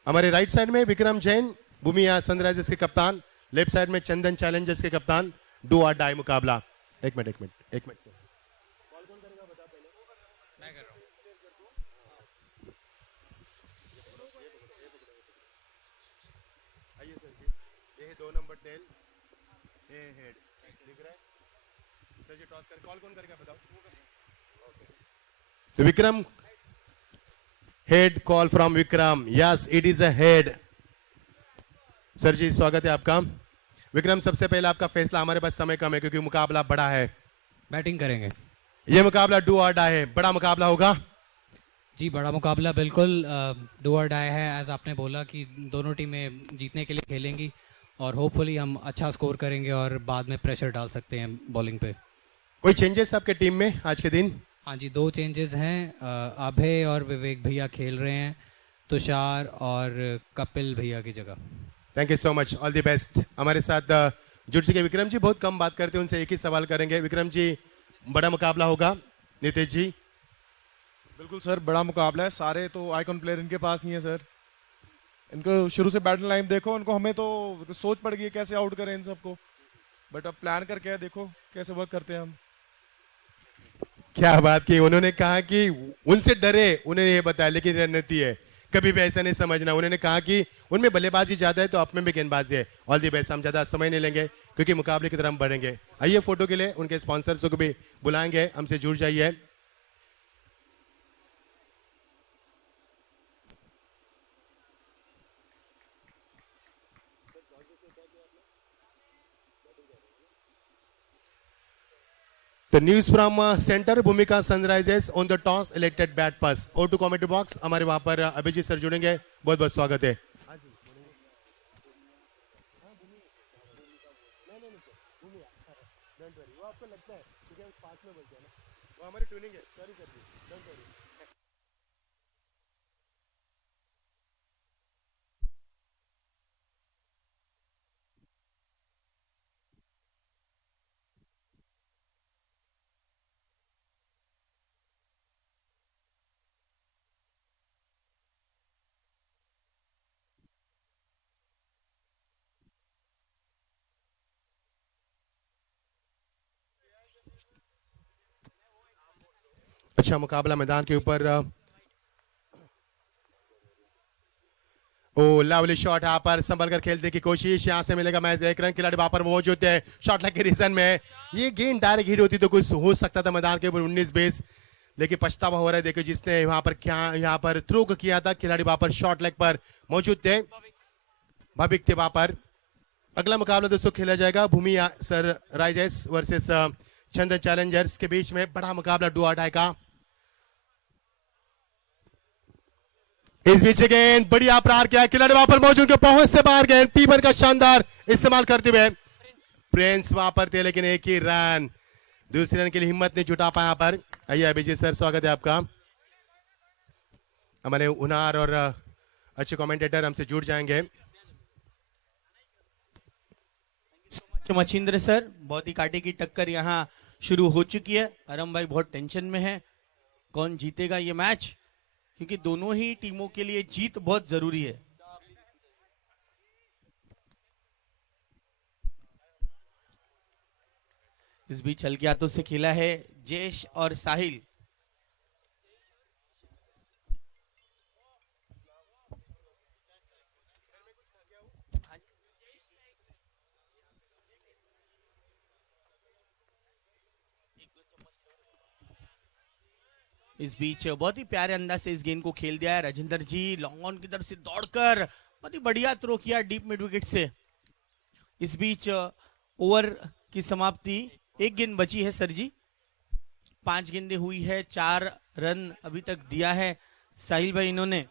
हमारे राइट साइड में विक्रम जैन भूमिया सनराइजर्स के कप्तान, लेफ्ट साइड में चंदन चैलेंजर्स के कप्तान। डू और डाई मुकाबला। एक मिनट। आइए सर जी, ये 2 नंबर टेल, ये हेड दिख रहा है सर जी। टॉस कर कॉल कौन करेगा बताओ। तो Vikram, head call from Vikram. Yes it is a head. Sir ji स्वागत है आपका। विक्रम सबसे पहले आपका फैसला। हमारे पास समय कम है क्योंकि मुकाबला बड़ा है। बैटिंग करेंगे ये मुकाबला डू और डाई है, बड़ा मुकाबला होगा जी। बड़ा मुकाबला बिल्कुल डू और डाई है। एज आपने बोला कि दोनों टीमें जीतने के लिए खेलेंगी और होपफुली हम अच्छा स्कोर करेंगे और बाद में प्रेशर डाल सकते हैं बॉलिंग पे। कोई चेंजेस आपके टीम में आज के दिन? हाँ जी, 2 चेंजेस हैं। अभय और विवेक भैया खेल रहे हैं, तुषार और कपिल भैया की जगह। Thank you so much, all the best. हमारे साथ जुड़ चुके विक्रम जी, बहुत कम बात करते हैं, उनसे एक ही सवाल करेंगे। विक्रम जी बड़ा मुकाबला होगा। नितेश जी? बिल्कुल सर, बड़ा मुकाबला है। सारे तो आइकॉन प्लेयर इनके पास ही हैं सर। इनको शुरू से बैटिंग लाइन देखो, उनको हमें तो सोच पड़ गई है कैसे आउट करें इन सबको, बट अब प्लान करके है, देखो कैसे वर्क करते हैं हम। क्या बात की। उन्होंने कहा कि उनसे डरे, उन्हें ये बताया, लेकिन रणनीति है, कभी भी ऐसा नहीं समझना। उन्होंने कहा कि उनमें बल्लेबाजी ज्यादा है तो आप में भी गेंदबाजी है। All the best. हम ज्यादा समय नहीं लेंगे क्योंकि मुकाबले की तरफ हम बढ़ेंगे। आइए फोटो के लिए उनके स्पॉन्सर्स को भी बुलाएंगे, हमसे जुड़ जाइए। The news from center Bhumika Sunrisers on the toss elected bat पास। और टू कमेंट्री बॉक्स हमारे वहां पर अभिजीत सर जुड़ेंगे। बहुत बहुत स्वागत है। अच्छा मुकाबला मैदान के ऊपर। ओ लवली शॉट यहाँ पर संभल कर खेलने की कोशिश। यहाँ से मिलेगा मैच। 1 रन। खिलाड़ी वहां पर मौजूद है शॉट लग के रीजन में। ये गेंद डायरेक्ट हिट होती तो कुछ हो सकता था मैदान के ऊपर 19-20, लेकिन पछतावा हो रहा है। देखो जिसने वहां पर क्या यहाँ पर थ्रो किया था, खिलाड़ी वहां पर शॉट लेग पर मौजूद थे, भाविक थे वहां पर। अगला मुकाबला दोस्तों खेला जाएगा भूमिया सनराइजर्स वर्सेस चंदन चैलेंजर्स के बीच में। बड़ा मुकाबला डू और डाई का। इस बीच गेंद बढ़िया प्रहार किया, खिलाड़ी वहां पर मौजूद, पहुंच से बाहर गेंद पीपर का शानदार इस्तेमाल करते हुए प्रिंस वहां पर थे, लेकिन एक ही रन, दूसरे रन के लिए हिम्मत नहीं जुटा पाया पर। आइए अभिजीत सर स्वागत है आपका। हमारे उनार और अच्छे कमेंटेटर हमसे जुड़ जाएंगे। मचिंद्र सर, बहुत ही कांटे की टक्कर यहाँ शुरू हो चुकी है। अरम भाई बहुत टेंशन में है, कौन जीतेगा ये मैच, क्योंकि दोनों ही टीमों के लिए जीत बहुत जरूरी है। इस बीच हल्के हाथों से खेला है जयेश और साहिल। इस बीच बहुत ही प्यारे अंदाज से इस गेंद को खेल दिया है राजेंद्र जी, लॉन्ग ऑन की तरफ से दौड़कर बहुत ही बढ़िया थ्रो किया डीप मिड विकेट से। इस बीच ओवर की समाप्ति, एक गेंद बची है सर जी, 5 गेंदें हुई है, 4 रन अभी तक दिया है साहिल भाई इन्होंने।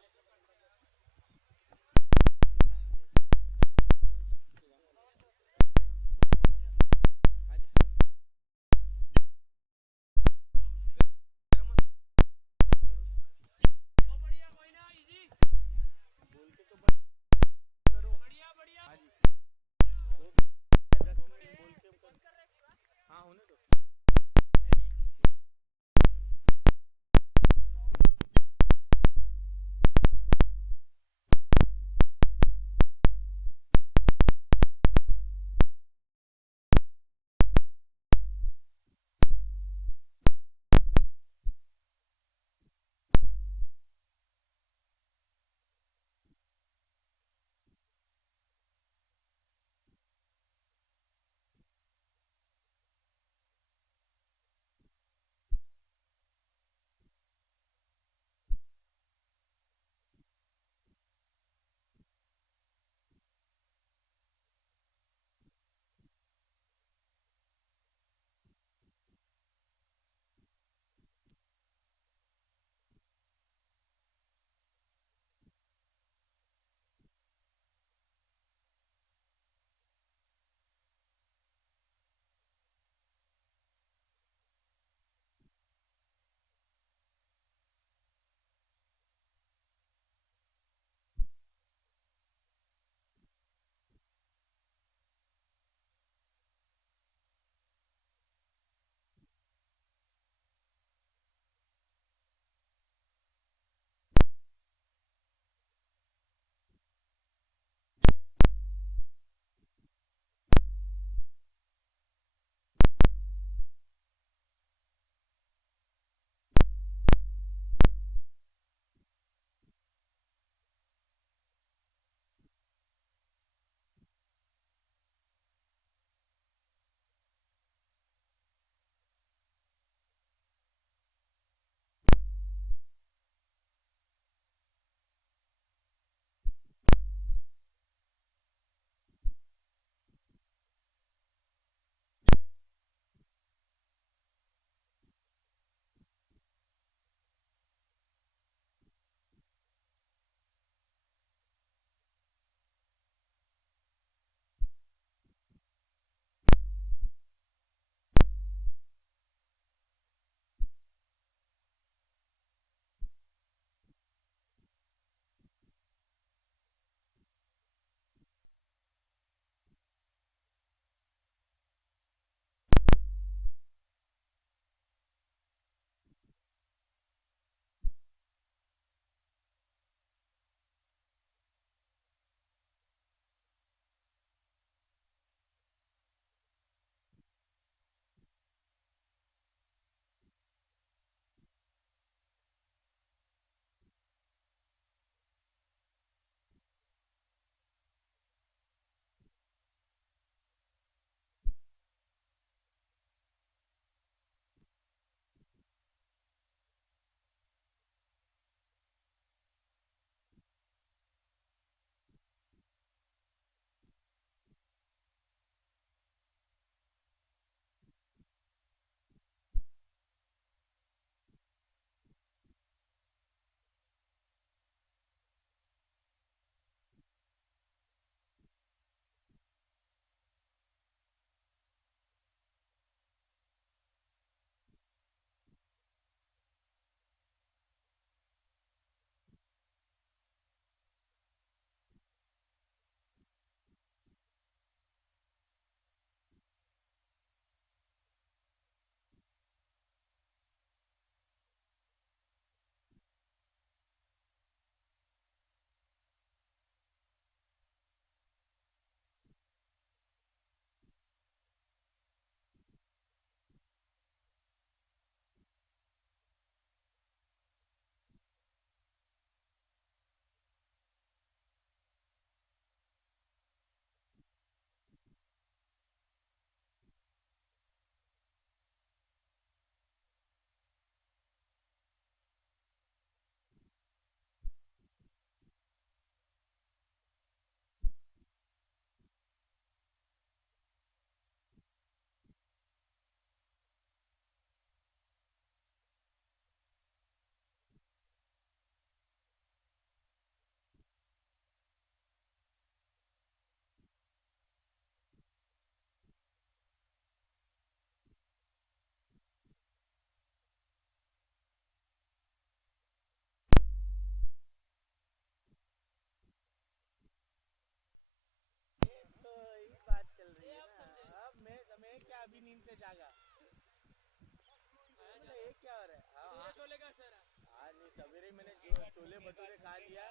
सवेरे मैंने छोले भटूरे खा लिया।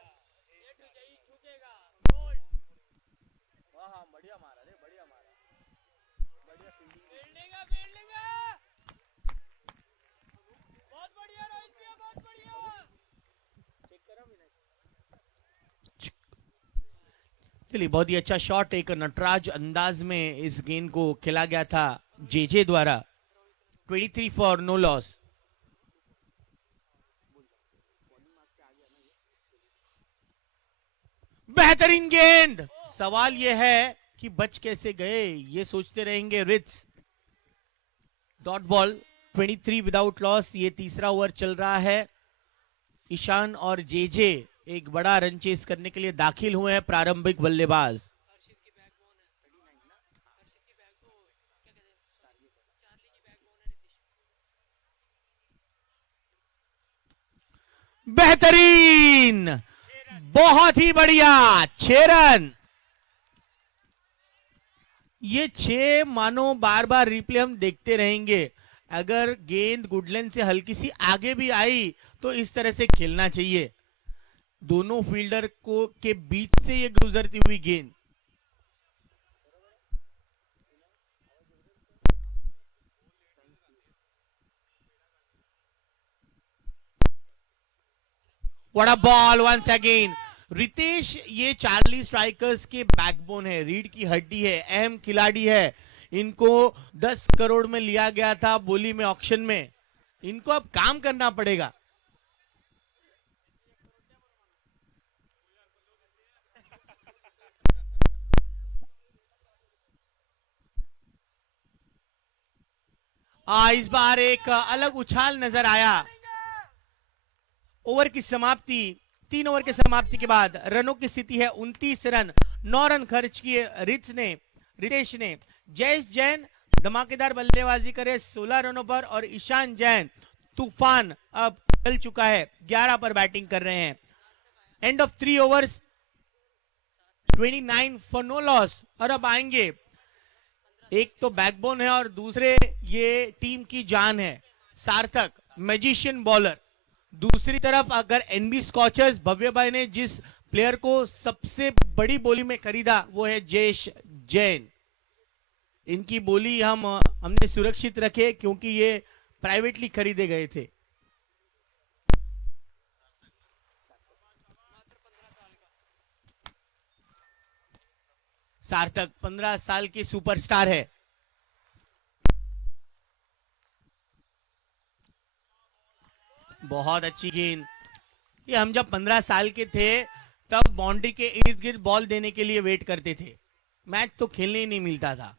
हाँ बढ़िया मारा रे, बढ़िया मारा, बढ़िया फील्डिंग, बहुत बढ़िया रोहित भैया, बहुत बढ़िया। चेक करा मैंने। चलिए, बहुत ही अच्छा शॉट, एक नटराज अंदाज में इस गेंद को खेला गया था जेजे द्वारा। 23 फॉर नो लॉस। बेहतरीन गेंद। सवाल यह है कि बच कैसे गए, ये सोचते रहेंगे रिट्स। Dot ball, 23 without loss. ये तीसरा ओवर चल रहा है। ईशान और जेजे एक बड़ा रन चेस करने के लिए दाखिल हुए हैं प्रारंभिक बल्लेबाज। बेहतरीन, बहुत ही बढ़िया, 6 रन। ये 6 मानो बार बार रिप्ले हम देखते रहेंगे। अगर गेंद गुडलैंड से हल्की सी आगे भी आई तो इस तरह से खेलना चाहिए। दोनों फील्डर को के बीच से ये गुजरती हुई गेंद। What a ball once again. Ritesh ये चार्ली स्ट्राइकर्स के बैकबोन है, रीढ़ की हड्डी है, अहम खिलाड़ी है। इनको 10 करोड़ में लिया गया था बोली में, ऑक्शन में। इनको अब काम करना पड़ेगा। इस बार एक अलग उछाल नजर आया। ओवर की समाप्ति, 3 ओवर की समाप्ति के बाद रनों की स्थिति है 29 रन। 9 रन खर्च किए रितेश ने। जयेश जैन धमाकेदार बल्लेबाजी करे 16 रनों पर, और ईशान जैन तूफान अब चल चुका है, 11 पर बैटिंग कर रहे हैं। End of 3 overs, 29 for no loss. और अब आएंगे, एक तो बैकबोन है और दूसरे ये टीम की जान है, सार्थक मैजिशियन बॉलर। दूसरी तरफ अगर एनबी स्कॉचर्स भव्य भाई ने जिस प्लेयर को सबसे बड़ी बोली में खरीदा वो है जयेश जैन। इनकी बोली हमने सुरक्षित रखे क्योंकि ये प्राइवेटली खरीदे गए थे। सार्थक 15 साल के सुपरस्टार है। बहुत अच्छी गेंद। ये हम जब 15 साल के थे तब बाउंड्री के इर्द गिर्द बॉल देने के लिए वेट करते थे, मैच तो खेलने ही नहीं मिलता था।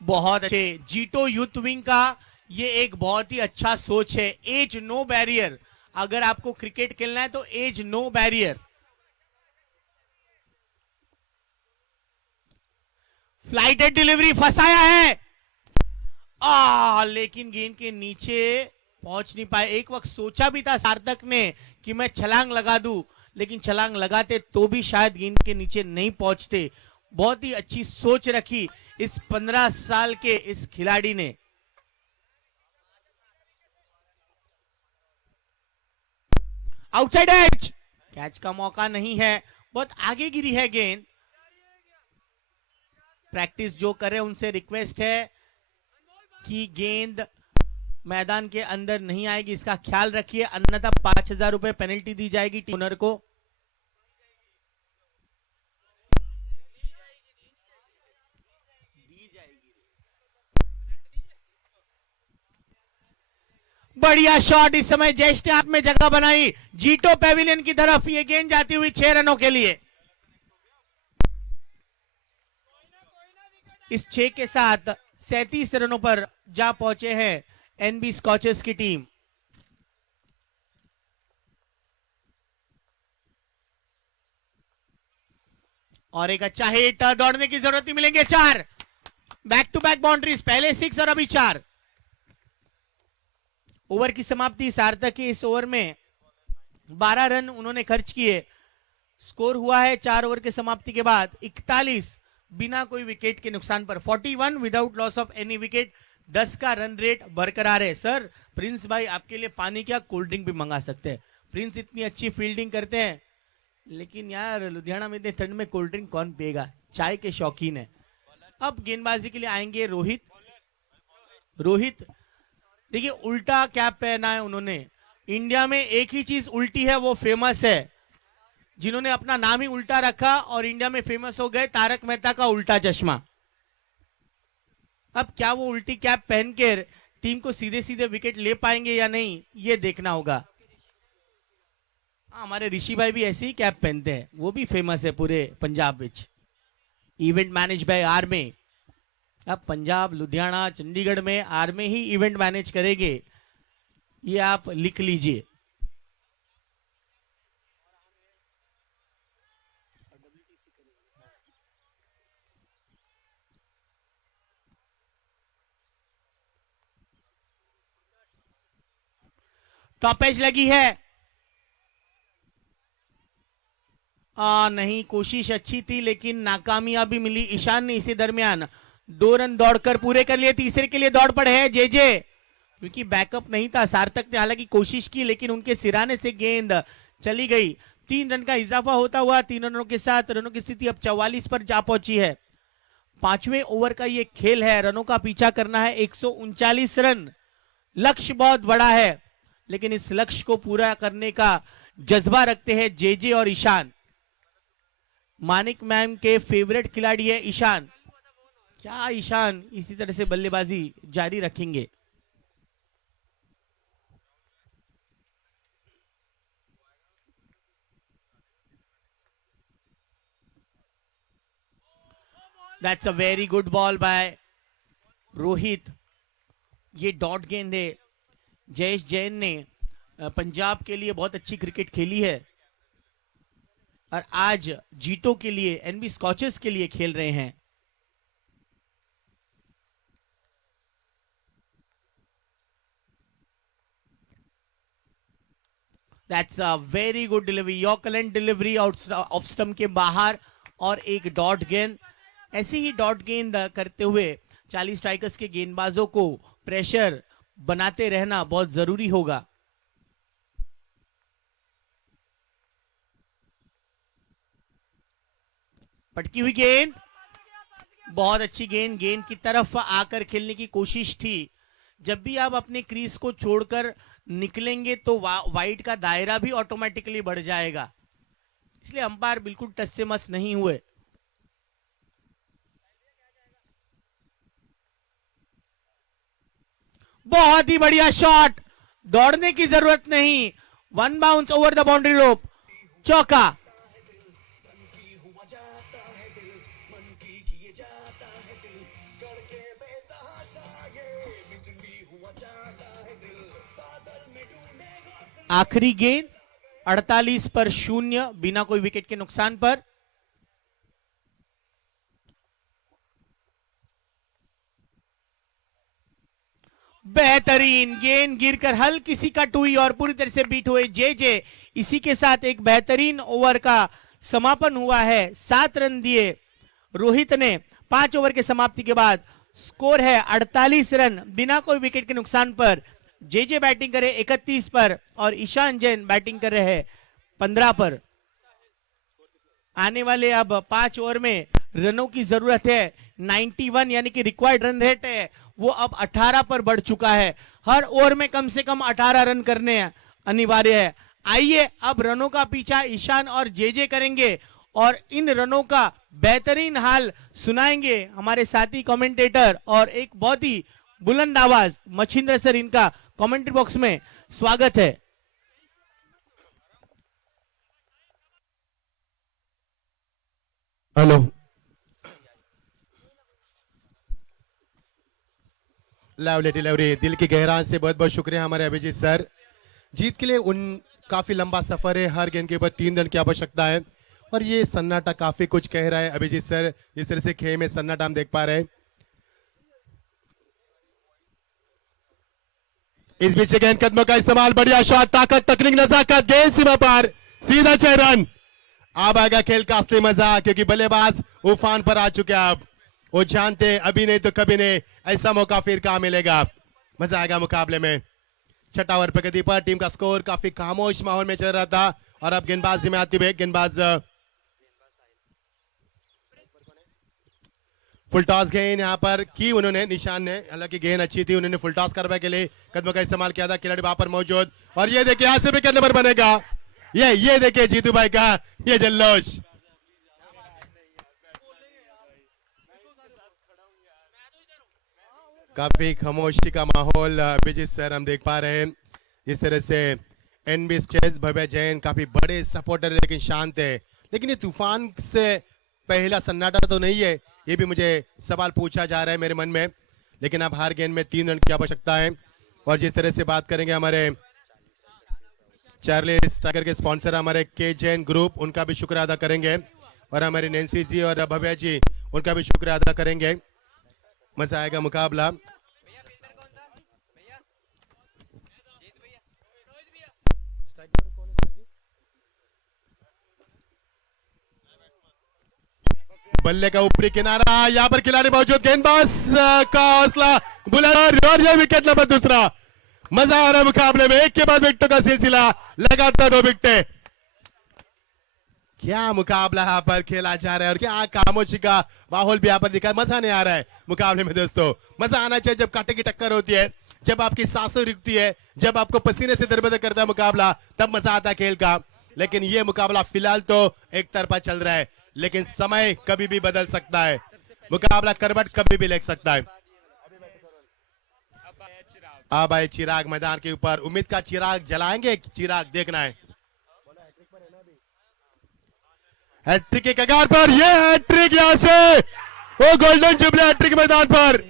बहुत अच्छे जीटो यूथ विंग का ये एक बहुत ही अच्छा सोच है। Age no barrier. अगर आपको क्रिकेट खेलना है तो age no barrier. Flighted delivery फंसाया है, लेकिन गेंद के नीचे पहुंच नहीं पाए। एक वक्त सोचा भी था सार्थक ने कि मैं छलांग लगा दूं, लेकिन छलांग लगाते तो भी शायद गेंद के नीचे नहीं पहुंचते। बहुत ही अच्छी सोच रखी इस 15 साल के इस खिलाड़ी ने। आउटसाइड एज, कैच का मौका नहीं है, बहुत आगे गिरी है गेंद। प्रैक्टिस जो करे उनसे रिक्वेस्ट है कि गेंद मैदान के अंदर नहीं आएगी, इसका ख्याल रखिए, अन्यथा 5000 रुपए पेनल्टी दी जाएगी टीम ओनर को। बढ़िया शॉट। इस समय जयेश ने हाथ में जगह बनाई, जीटो पेविलियन की तरफ ये गेंद जाती हुई 6 रनों के लिए। इस 6 के साथ 37 रनों पर जा पहुंचे हैं एनबी स्कॉचर्स की टीम। और एक अच्छा हिट, दौड़ने की जरूरत नहीं, मिलेंगे 4 बैक टू बैक बाउंड्रीज, पहले 6 और अभी 4। ओवर की समाप्ति, सार्थक के इस ओवर में 12 रन उन्होंने खर्च किए स्कोर हुआ है 4 ओवर के समाप्ति के बाद 41 बिना कोई विकेट के नुकसान पर, 41 without loss of any wicket. 10 का रन रेट बरकरार है। सर प्रिंस भाई आपके लिए पानी क्या कोल्ड ड्रिंक भी मंगा सकते हैं। प्रिंस इतनी अच्छी फील्डिंग करते हैं, लेकिन यार लुधियाना में इतने ठंड में कोल्ड ड्रिंक कौन पिएगा, चाय के शौकीन है। अब गेंदबाजी के लिए आएंगे रोहित। रोहित देखिए उल्टा कैप पहना है उन्होंने। इंडिया में एक ही चीज उल्टी है, वो फेमस है, जिन्होंने अपना नाम ही उल्टा रखा और इंडिया में फेमस हो गए, तारक मेहता का उल्टा चश्मा। अब क्या वो उल्टी कैप पहनकर टीम को सीधे सीधे विकेट ले पाएंगे या नहीं, ये देखना होगा। हमारे ऋषि भाई भी ऐसे ही कैप पहनते हैं, वो भी फेमस है पूरे पंजाब में। Event manage by army. अब पंजाब, लुधियाना, चंडीगढ़ में आर्मी ही इवेंट मैनेज करेंगे, ये आप लिख लीजिए। टॉप एज लगी है, नहीं, कोशिश अच्छी थी लेकिन नाकामयाबी मिली ईशान ने। इसी दरमियान 2 रन दौड़कर पूरे कर लिए। तीसरे के लिए दौड़ पड़े है जेजे, क्योंकि बैकअप नहीं था। सार्थक ने हालांकि कोशिश की लेकिन उनके सिराने से गेंद चली गई। 3 रन का इजाफा होता हुआ 3 रनों के साथ रनों की स्थिति अब 44 पर जा पहुंची है। 5वें ओवर का ये खेल है, रनों का पीछा करना है। 139 रन लक्ष्य बहुत बड़ा है, लेकिन इस लक्ष्य को पूरा करने का जज्बा रखते हैं जेजे और ईशान। मानिक मैम के फेवरेट खिलाड़ी है ईशान। क्या ईशान इसी तरह से बल्लेबाजी जारी रखेंगे? That's a very good ball by Rohit. ये डॉट गेंद है। जयेश जैन ने पंजाब के लिए बहुत अच्छी क्रिकेट खेली है और आज जीतो के लिए, एनबी स्कॉचेस के लिए खेल रहे हैं। That's a very good delivery, yorker length delivery out of stump के बाहर और एक डॉट गेंद। ऐसे ही डॉट गेंद करते हुए 40 स्ट्राइकर्स के गेंदबाजों को प्रेशर बनाते रहना बहुत जरूरी होगा। पटकी हुई गेंद, बहुत अच्छी गेंद, गेंद की तरफ आकर खेलने की कोशिश थी। जब भी आप अपने क्रीज को छोड़कर निकलेंगे तो वाइड का दायरा भी ऑटोमेटिकली बढ़ जाएगा, इसलिए अंपायर बिल्कुल टच से मस नहीं हुए। बहुत ही बढ़िया शॉट, दौड़ने की जरूरत नहीं, 1 बाउंस ओवर द बाउंड्री रोप, चौका। आखिरी गेंद 48 पर 0 बिना कोई विकेट के नुकसान पर। बेहतरीन गेंद गिरकर हल्की सी कट हुई और पूरी तरह से बीट हुए जेजे। इसी के साथ एक बेहतरीन ओवर का समापन हुआ है। 7 रन दिए रोहित ने 5 ओवर के समाप्ति के बाद। स्कोर है 48 रन बिना कोई विकेट के नुकसान पर। जेजे बैटिंग करे 31 पर और ईशान जैन बैटिंग कर रहे हैं 15 पर। आने वाले अब 5 ओवर में रनों की जरूरत है। 91 यानी कि रिक्वायर्ड रन रेट है वो अब 18 पर बढ़ चुका है। हर ओवर में कम से कम 18 रन करने अनिवार्य है। आइए अब रनों का पीछा ईशान और जेजे करेंगे और इन रनों का बेहतरीन हाल सुनाएंगे हमारे साथी कमेंटेटर। और एक बहुत ही बुलंद आवाज मच्छिंद्र सर, इनका कमेंट्री बॉक्स में स्वागत है। हेलो, लवली डिलीवरी, दिल की गहराई से बहुत बहुत शुक्रिया हमारे अभिजीत सर। जीत के लिए उन काफी लंबा सफर है, हर गेंद के ऊपर 3 रन की आवश्यकता है और ये सन्नाटा काफी कुछ कह रहा है अभिजीत सर। जिस तरह से खेल में सन्नाटा हम देख पा रहे हैं। इस बीच गेंद कदमों का इस्तेमाल, बढ़िया शॉट, ताकत, तकनीक, नजाकत, गेंद सीमा पार, सीधा 6 रन। अब आएगा खेल का असली मजा, क्योंकि बल्लेबाज उफान पर आ चुके हैं। अब वो जानते अभी नहीं तो कभी नहीं ऐसा मौका फिर कहां मिलेगा। मजा आएगा मुकाबले में। छठा ओवर प्रगति पर टीम का स्कोर काफी खामोश माहौल में चल रहा था और अब गेंदबाजी में आती हुई गेंदबाज फुल टॉस गेंद यहाँ पर की उन्होंने, निशान ने, हालांकि गेंद अच्छी थी, उन्होंने फुल टॉस करने के लिए कदमों का इस्तेमाल किया था। खिलाड़ी वहां पर मौजूद और ये देखिए यहाँ से विकेट नंबर बनेगा। ये देखिए जीतू भाई का ये जल्लोश। काफी खामोशी का माहौल अभिजीत सर हम देख पा रहे हैं। इस तरह से एनबी चेस भव्य जैन काफी बड़े सपोर्टर लेकिन शांत है। लेकिन ये तूफान से पहला सन्नाटा तो नहीं है, ये भी मुझे सवाल पूछा जा रहा है मेरे मन में। लेकिन अब हार गेंद में 3 रन की आवश्यकता है। और जिस तरह से बात करेंगे हमारे चार्ली स्ट्राइकर के स्पॉन्सर हमारे के जैन ग्रुप, उनका भी शुक्र अदा करेंगे और हमारे नैन्सी जी और भव्या जी उनका भी शुक्र अदा करेंगे। मजा आएगा मुकाबला। बल्ले का ऊपरी किनारा, यहाँ पर खिलाड़ी मौजूद, गेंदबाज का हौसला बुलंद और ये विकेट नंबर दूसरा। मजा आ रहा है मुकाबले में, एक के बाद विकेटों का सिलसिला, लगातार 2 विकेटें। क्या मुकाबला यहाँ पर खेला जा रहा है और क्या खामोशी का माहौल भी यहाँ पर दिखा। मजा नहीं आ रहा है मुकाबले में दोस्तों। मजा आना चाहिए जब कांटे की टक्कर होती है, जब आपकी सांसें रुकती है, जब आपको पसीने से दरबदर करता है मुकाबला, तब मजा आता है खेल का। लेकिन ये मुकाबला फिलहाल तो एक तरफा चल रहा है, लेकिन समय कभी भी बदल सकता है, मुकाबला करवट कभी भी ले सकता है। अब आए चिराग मैदान के ऊपर, उम्मीद का चिराग जलाएंगे, चिराग देखना है। हैट्रिक के कगार पर, ये हैट्रिक यहां से वो गोल्डन जुबली हैट्रिक मैदान पर।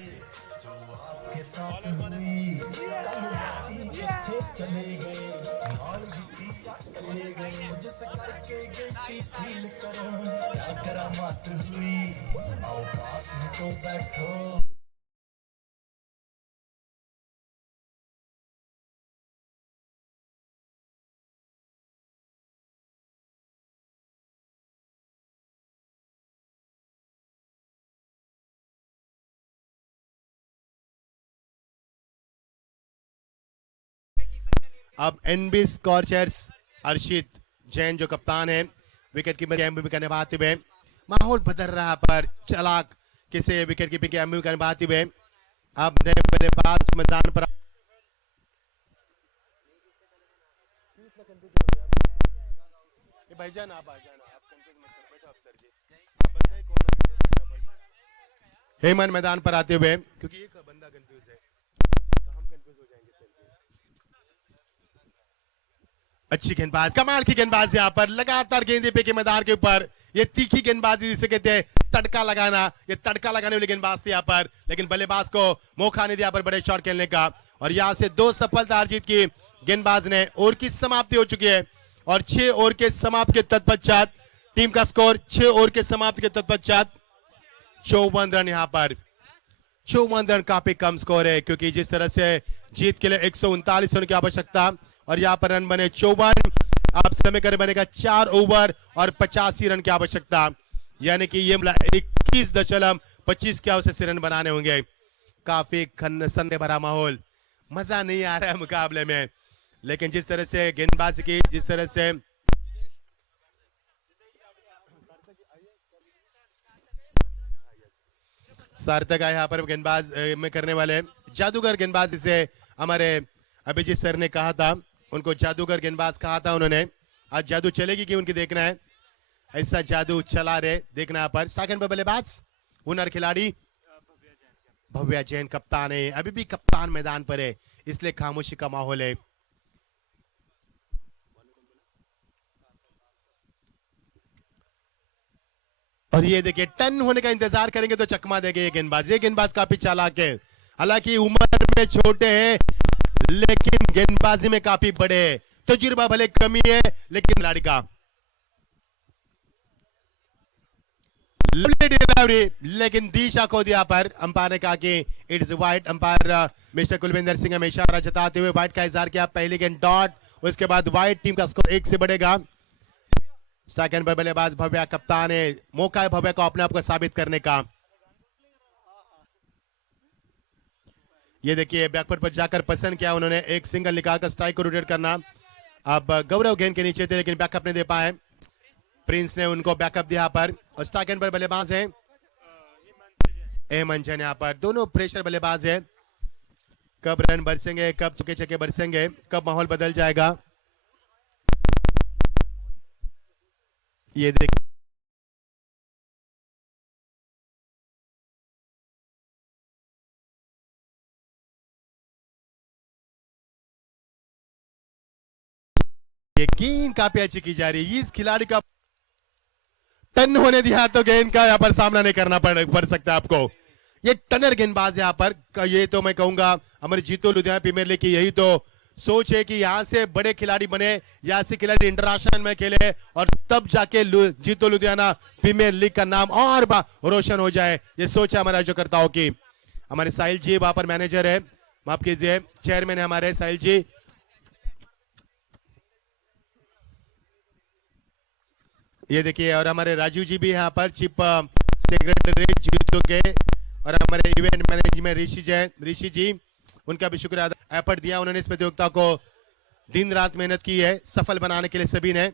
अब एनबी स्कॉर्चर्स अर्शित जैन जो कप्तान है, विकेट कीपर की भूमिका निभाते हुए, माहौल बदल रहा पर चालाक किसे विकेट कीपिंग की भूमिका निभाते हुए अब नए बल्लेबाज मैदान पर। भाईजान आप आ जाना, आप कंफ्यूज मत करो, बैठो अफसर जी, आप बताइए कौन है। हेमन मैदान पर आते हुए, क्योंकि एक बंदा कंफ्यूज है तो हम कंफ्यूज हो जाएंगे सर जी। अच्छी गेंदबाज, कमाल की गेंदबाज यहाँ पर, लगातार गेंदे पे के मैदान के ऊपर, ये तीखी गेंदबाजी जिसे कहते हैं तड़का लगाना, ये तड़का लगाने वाली गेंदबाज थी यहाँ पर। लेकिन बल्लेबाज को मौका नहीं दिया पर बड़े शॉट खेलने का, और यहाँ से 2 सफलता हार जीत की गेंदबाज ने। ओवर की समाप्ति हो चुकी है और 6 ओवर के समाप्ति के तत्पश्चात टीम का स्कोर 6 ओवर के समाप्ति के तत्पश्चात 54 रन। यहाँ पर 54 रन काफी कम स्कोर है, क्योंकि जिस तरह से जीत के लिए 139 रन की आवश्यकता और यहाँ पर रन बने 54। आप समय कर बनेगा 4 ओवर और 85 रन की आवश्यकता, यानी कि ये 21.25 की आवश्यक रन बनाने होंगे। काफी खन्नसन भरा माहौल, मजा नहीं आ रहा है मुकाबले में। लेकिन जिस तरह से गेंदबाजी की, जिस तरह से सार्थक है यहाँ पर गेंदबाज में करने वाले जादूगर गेंदबाज, जिसे हमारे अभिजीत सर ने कहा था, उनको जादूगर गेंदबाज कहा था उन्होंने। आज जादू चलेगी कि उनकी देखना है, ऐसा जादू चला रहे देखना। यहाँ पर सेकंड पर बल्लेबाज हुनर खिलाड़ी भव्या जैन कप्तान है, अभी भी कप्तान मैदान पर है, इसलिए खामोशी का माहौल है। और ये देखिए टर्न होने का इंतजार करेंगे तो चकमा देंगे ये गेंदबाज। ये गेंदबाज काफी चालाक है, हालांकि उम्र में छोटे हैं लेकिन गेंदबाजी में काफी बड़े हैं। तजुर्बा भले कमी है लेकिन खिलाड़ी का लेकिन दिशा को दिया पर अंपायर ने कहा कि it is wide. Umpire mister Kulwinder Singh में इशारा जताते हुए वाइट का इजहार किया। पहली गेंद डॉट, उसके बाद वाइट, टीम का स्कोर 1 से बढ़ेगा। स्ट्राइक एंड पर बल्लेबाज भव्या कप्तान है, मौका है भव्या को अपने आप को साबित करने का। ये देखिए बैकफुट पर जाकर पसंद किया उन्होंने, एक सिंगल निकालकर स्ट्राइक को रोटेट करना। अब गौरव गेंद के नीचे थे लेकिन बैकअप नहीं दे पाए, प्रिंस ने उनको बैकअप दिया पर। और स्ट्राइक एंड पर बल्लेबाज है हेमंत यहाँ पर, दोनों प्रेशर बल्लेबाज है। कब रन बरसेंगे, कब चुके चके बरसेंगे, कब माहौल बदल जाएगा, ये देख। ये गेंद काफी अच्छी की जा रही है, इस खिलाड़ी का टन होने दिया तो गेंद का यहाँ पर सामना नहीं करना पड़ सकता आपको। ये टनर गेंदबाज यहाँ पर, ये तो मैं कहूंगा हमारे जीतो लुधियाना प्रीमियर लीग की यही तो सोच है कि यहाँ से बड़े खिलाड़ी बने, यहाँ से खिलाड़ी इंटरनेशनल में खेले और तब जाके जीतो लुधियाना प्रीमियर लीग का नाम और रोशन हो जाए। ये सोच है हमारे आयोजकर्ताओं की। हमारे साहिल जी वहां पर मैनेजर है, माफ कीजिए चेयरमैन है हमारे साहिल जी। ये देखिए और हमारे राजू जी भी यहाँ पर चीफ सेक्रेटरी जीतो के, और हमारे इवेंट मैनेजमेंट ऋषि जी, उनका भी शुक्रिया, एफर्ट दिया उन्होंने इस प्रतियोगिता को, दिन रात मेहनत की है सफल बनाने के लिए सभी ने।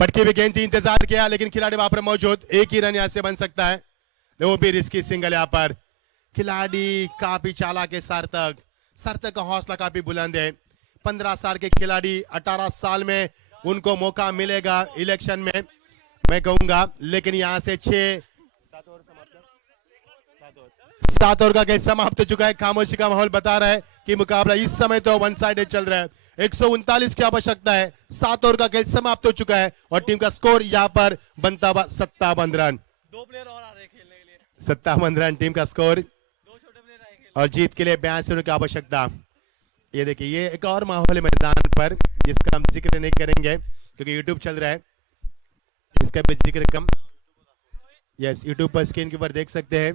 पटके भी गेंद थी, इंतजार किया लेकिन खिलाड़ी वहां पर मौजूद, एक ही रन यहां से बन सकता है, वो भी रिस्की सिंगल यहाँ पर। खिलाड़ी काफी चालाक है, सार्थक का हौसला काफी बुलंद है। 15 साल के खिलाड़ी 18 साल में उनको मौका मिलेगा इलेक्शन में, मैं कहूंगा, लेकिन यहां से 7 ओवर का खेल समाप्त हो चुका है। खामोशी का माहौल बता रहा है कि मुकाबला इस समय तो वन साइडेड चल रहा है। 139 की आवश्यकता है, 7 ओवर का खेल समाप्त हो चुका है और टीम का स्कोर यहां पर बनता हुआ 57 रन। 2 प्लेयर और आ रहे खेलने के लिए। 57 रन टीम का स्कोर, 2 छोटे प्लेयर आए और जीत के लिए 82 रन की आवश्यकता। ये देखिए ये एक और माहौल है मैदान पर जिसका हम जिक्र नहीं करेंगे क्योंकि यूट्यूब चल रहा है, इसका भी जिक्र कम। यस, यूट्यूब पर स्क्रीन के ऊपर देख सकते हैं।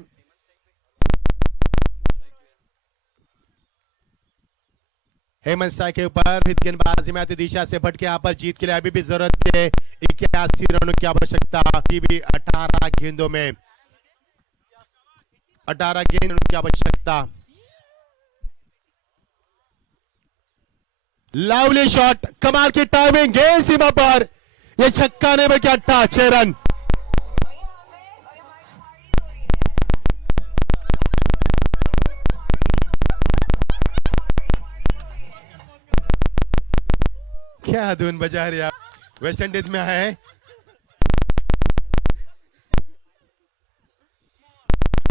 हेमंत स्ट्राइक के ऊपर, गेंदबाजी में आती दिशा से भटके, यहाँ पर जीत के लिए अभी भी जरूरत है 81 रनों की आवश्यकता। भी 18 गेंदों में 18 गेंद की आवश्यकता। लवली शॉट, कमाल की टाइमिंग, गेंद सीमा पर, ये छक्का ने बल्कि 6 रन। क्या धुन बजा रहे आप, वेस्ट इंडीज में आए हैं।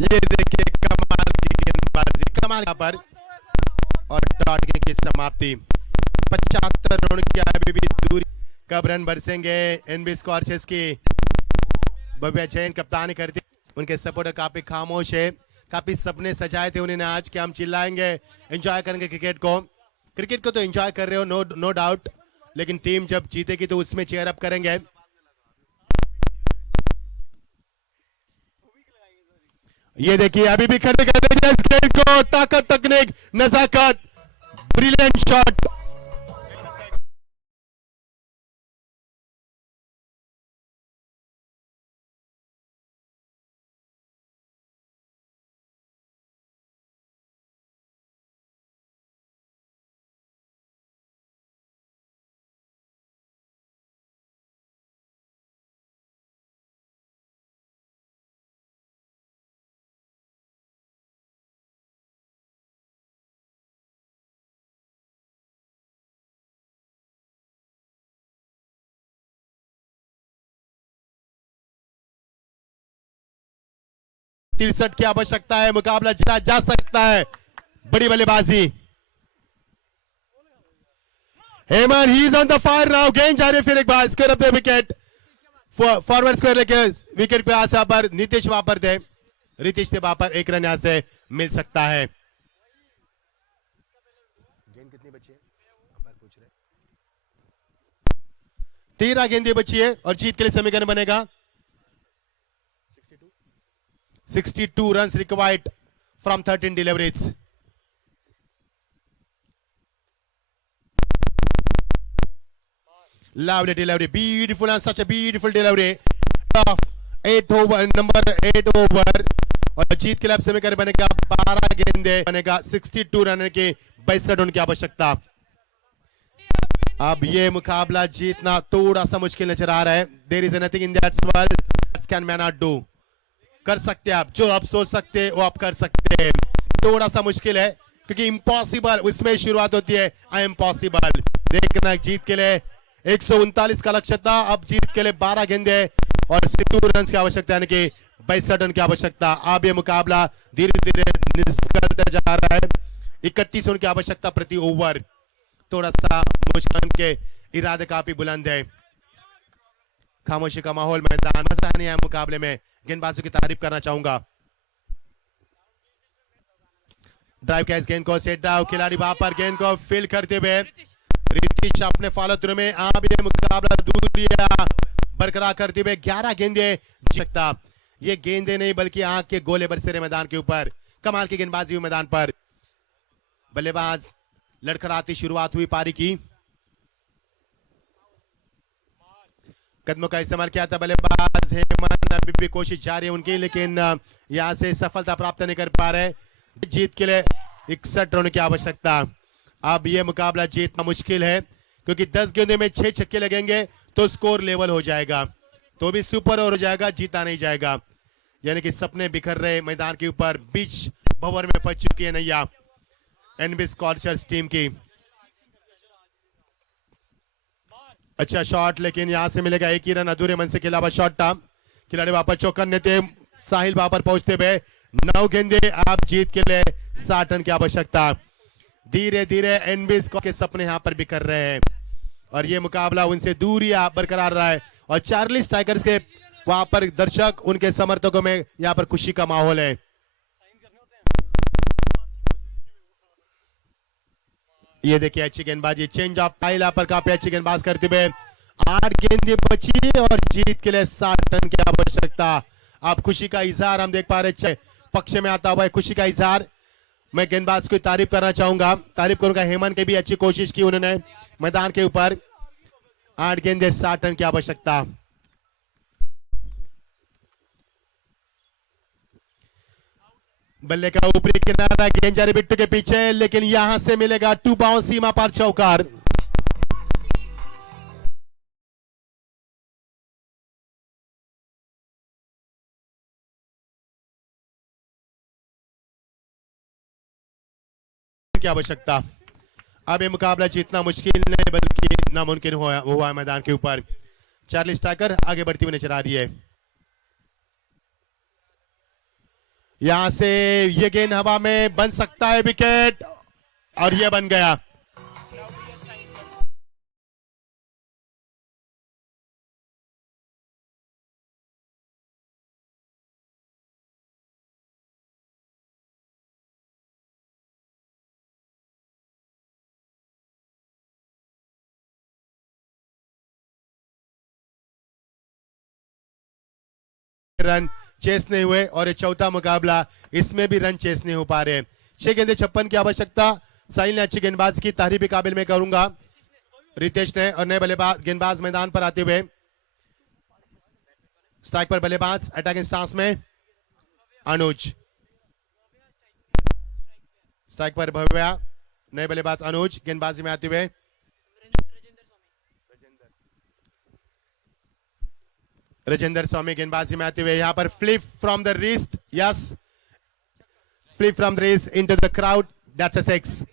ये देखिए कमाल की गेंदबाजी, कमाल पर, और डॉट गेंद की समाप्ति। 75 रन की अभी भी दूरी, कब रन बरसेंगे एनबी स्कॉर्चेस की। भव्या जैन कप्तानी करती, उनके सपोर्टर काफी खामोश है, काफी सपने सजाए थे उन्होंने आज कि हम चिल्लाएंगे, एंजॉय करेंगे क्रिकेट को। क्रिकेट को तो एंजॉय कर रहे हो, नो डाउट, लेकिन टीम जब जीतेगी तो उसमें चेयर अप करेंगे। ये देखिए अभी भी खड़े कर देंगे इस गेंद को, ताकत, तकनीक, नजाकत, ब्रिलियंट शॉट। तिरसठ की आवश्यकता है, मुकाबला जीता जा सकता है। बड़ी बल्लेबाजी, Hemant, he is on the fire now, गेंद जा रही है फिर एक बार, square of the wicket, forward square leg wicket पे यहाँ पर नीतीश वहां पर थे, रीतीश थे वहां पर, 1 रन यहाँ से मिल सकता है। गेंद कितनी बची है पूछ रहे, 13 गेंदें बची है और जीत के लिए समीकरण बनेगा 62 runs required from 13 deliveries. Lovely delivery, beautiful and such a beautiful delivery of 8 over, number 8 over, और जीत के लिए अब समय बनेगा 12 गेंदे, बनेगा 62 रन की 62 रन की आवश्यकता। अब ये मुकाबला जीतना थोड़ा सा मुश्किल नजर आ रहा है। There is nothing in that world that can man not do। कर सकते हैं आप, जो आप सोच सकते हैं वो आप कर सकते हैं। थोड़ा सा मुश्किल है क्योंकि इम्पॉसिबल उसमें शुरुआत होती है आई एम पॉसिबल। देखना जीत के लिए 139 का लक्ष्य था, अब जीत के लिए 12 गेंदे और 62 रन की आवश्यकता, यानी कि 62 रन की आवश्यकता। अब ये मुकाबला धीरे धीरे निकलता जा रहा है। 31 रन की आवश्यकता प्रति ओवर, थोड़ा सा मुश्किल के इरादे काफी बुलंद है। खामोशी का माहौल, मैदान मजा नहीं आया मुकाबले में। गेंदबाजों की तारीफ करना चाहूंगा। ड्राइव कैच गेंद को स्ट्रेट ड्राइव, खिलाड़ी वहां पर गेंद को फील्ड करते हुए रितीश अपने फॉलो थ्रू में। आप ये मुकाबला दूरियां बरकरार करते हुए 11 गेंदे जीत सकता। ये गेंदे नहीं बल्कि आंख के गोले बरसे रहे मैदान के ऊपर। कमाल की गेंदबाजी हुई मैदान पर। बल्लेबाज लड़खड़ाती शुरुआत हुई पारी की। कदमों का इस्तेमाल किया था बल्लेबाज हेमंत, अभी भी कोशिश जारी है उनकी, लेकिन यहां से सफलता प्राप्त नहीं कर पा रहे। जीत के लिए 61 रन की आवश्यकता। अब यह मुकाबला जीतना मुश्किल है क्योंकि 10 गेंदों में 6 छक्के लगेंगे तो स्कोर लेवल हो जाएगा, तो भी सुपर ओवर हो जाएगा, जीता नहीं जाएगा। यानी कि सपने बिखर रहे मैदान के ऊपर, बीच भंवर में फंस चुकी है नैया एनबी स्कॉचर्स टीम की। अच्छा शॉट, लेकिन यहां से मिलेगा एक ही रन। अधूरे मन से खेला हुआ शॉट था। खिलाड़ी वापस चौकन्ने थे, साहिल वहां पर पहुंचते हुए 9 गेंदे। आप जीत के लिए 60 रन की आवश्यकता। धीरे धीरे एनबी के सपने यहां पर बिखर रहे हैं और ये मुकाबला उनसे दूरियां बरकरार रहा है। और चार्लिस टाइगर्स के वहां पर दर्शक, उनके समर्थकों में यहां पर खुशी का माहौल है। ये देखिए अच्छी गेंदबाजी, चेंज ऑफ पाइल पर काफी अच्छी गेंदबाज करते हुए 8 गेंदें बची और जीत के लिए 60 रन की आवश्यकता। आप खुशी का इजहार हम देख पा रहे, पक्ष में आता हुआ है खुशी का इजहार। मैं गेंदबाज की तारीफ करना चाहूंगा, तारीफ करूंगा हेमंत की भी अच्छी कोशिश की उन्होंने मैदान के ऊपर। 8 गेंदे 60 रन की आवश्यकता। बल्ले का ऊपरी किनारा, गेंद जा रही बिट्टू के पीछे, लेकिन यहां से मिलेगा 2 बाउंस, सीमा पर चौकार। की आवश्यकता। अब ये मुकाबला जीतना मुश्किल नहीं बल्कि नामुमकिन हुआ है मैदान के ऊपर। चार्लिस टाइगर आगे बढ़ती हुई नजर आ रही है। यहां से ये गेंद हवा में बन सकता है विकेट, और ये बन गया। रन चेस नहीं हुए और ये चौथा मुकाबला, इसमें भी रन चेस नहीं हो पा रहे। 6 गेंदे 56 की आवश्यकता। साहिल ने अच्छी गेंदबाज की, तारीफ काबिल में करूंगा रितेश ने। और नए बल्लेबाज गेंदबाज मैदान पर आते हुए, स्ट्राइक पर बल्लेबाज, अटैकिंग स्टांस में अनुज, स्ट्राइक पर भव्या, नए बल्लेबाज अनुज गेंदबाजी में आते हुए। राजेंद्र स्वामी गेंदबाजी में आते हुए, यहां पर flip from the wrist, yes, flip from the wrist into the crowd, that's a 6।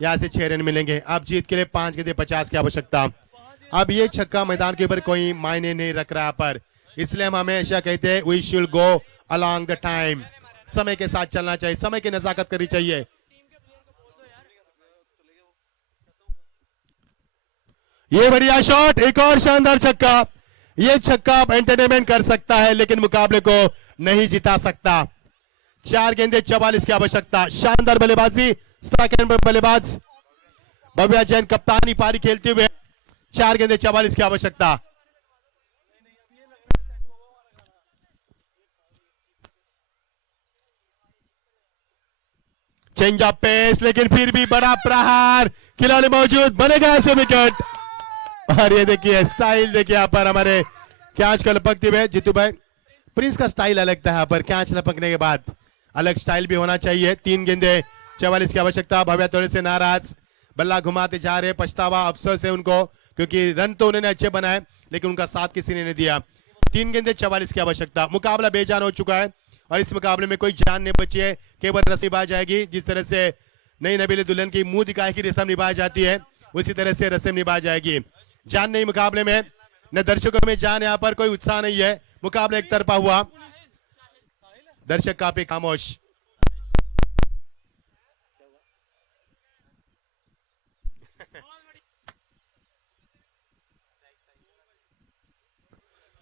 यहां से 6 रन मिलेंगे। अब जीत के लिए 5 गेंदे 50 की आवश्यकता। अब ये छक्का मैदान के ऊपर कोई मायने नहीं रख रहा पर, इसलिए हम हमेशा कहते हैं we should go along the time. समय के साथ चलना चाहिए, समय की नजाकत करनी चाहिए। ये बढ़िया शॉट, एक और शानदार छक्का। ये छक्का आप एंटरटेनमेंट कर सकता है लेकिन मुकाबले को नहीं जिता सकता। 4 गेंदे 44 की आवश्यकता। शानदार बल्लेबाजी, सेकंड पर बल्लेबाज भव्या जैन कप्तानी पारी खेलते हुए 4 गेंदे 44 की आवश्यकता। चेंज ऑफ पेस, लेकिन फिर भी बड़ा प्रहार, खिलाड़ी मौजूद, बनेगा ऐसे विकेट। और ये देखिए स्टाइल देखिए यहाँ पर हमारे कैच को लपकते हुए जीतू भाई। प्रिंस का स्टाइल अलग था यहाँ पर, कैच लपकने के बाद अलग स्टाइल भी होना चाहिए। 3 गेंदे 44 की आवश्यकता। भव्या थोड़े से नाराज, बल्ला घुमाते जा रहे, पछतावा अफसोस है उनको, क्योंकि रन तो उन्होंने अच्छे बनाए लेकिन उनका साथ किसी ने नहीं दिया। 3 गेंदे 44 की आवश्यकता। मुकाबला बेजान हो चुका है और इस मुकाबले में कोई जान नहीं बची है, केवल रस्म निभाई जाएगी। जिस तरह से नई नबीले दुल्हन की मुंह दिखाए की रस्म निभाई जाती है, उसी तरह से रस्म निभाई जाएगी। जान नहीं मुकाबले में, न दर्शकों में जान, यहाँ पर कोई उत्साह नहीं है। मुकाबला एक तरफा हुआ, दर्शक काफी खामोश।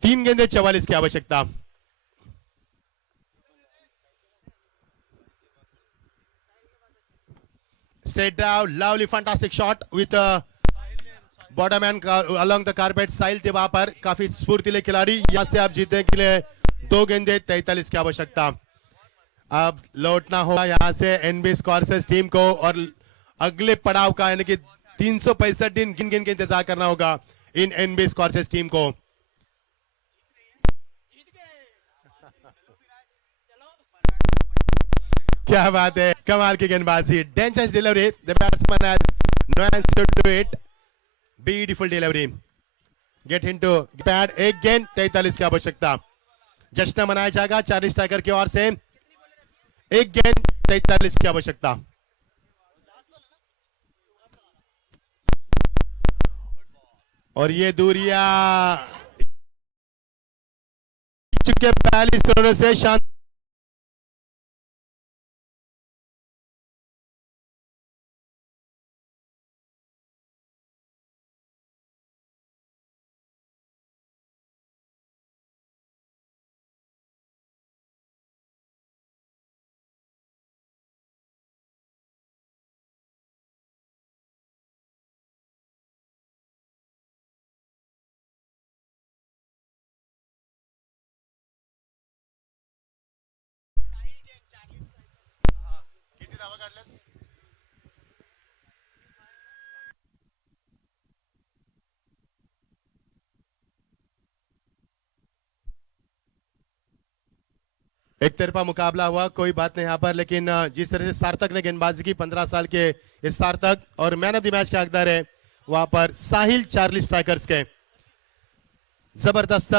तीन गेंदे 44 की आवश्यकता। Straight down, lovely, fantastic shot with bottom and along the carpet. साहिल थे वहां पर, काफी स्फूर्तिले खिलाड़ी। यहां से आप जीतने के लिए 2 गेंदे 43 की आवश्यकता। अब लौटना होगा यहां से एनबी स्कॉर्सेस टीम को और अगले पड़ाव का यानी कि 365 दिन गिन गिन के इंतजार करना होगा इन एनबी स्कॉर्सेस टीम को। क्या बात है, कमाल की गेंदबाजी, dangerous delivery, the batsman has no answer to it, beautiful delivery, get into pad. 1 गेंद 43 की आवश्यकता। जश्न मनाया जाएगा चार्ली स्ट्राइकर की ओर से। 1 गेंद 43 की आवश्यकता। और ये दूरिया चुके 42 रनों से शांत। एक तरफा मुकाबला हुआ, कोई बात नहीं यहाँ पर, लेकिन जिस तरह से सार्थक ने गेंदबाजी की 15 साल के इस सार्थक और मैन ऑफ द मैच के हकदार है वहां पर साहिल चार्ली स्ट्राइकर्स के। जबरदस्त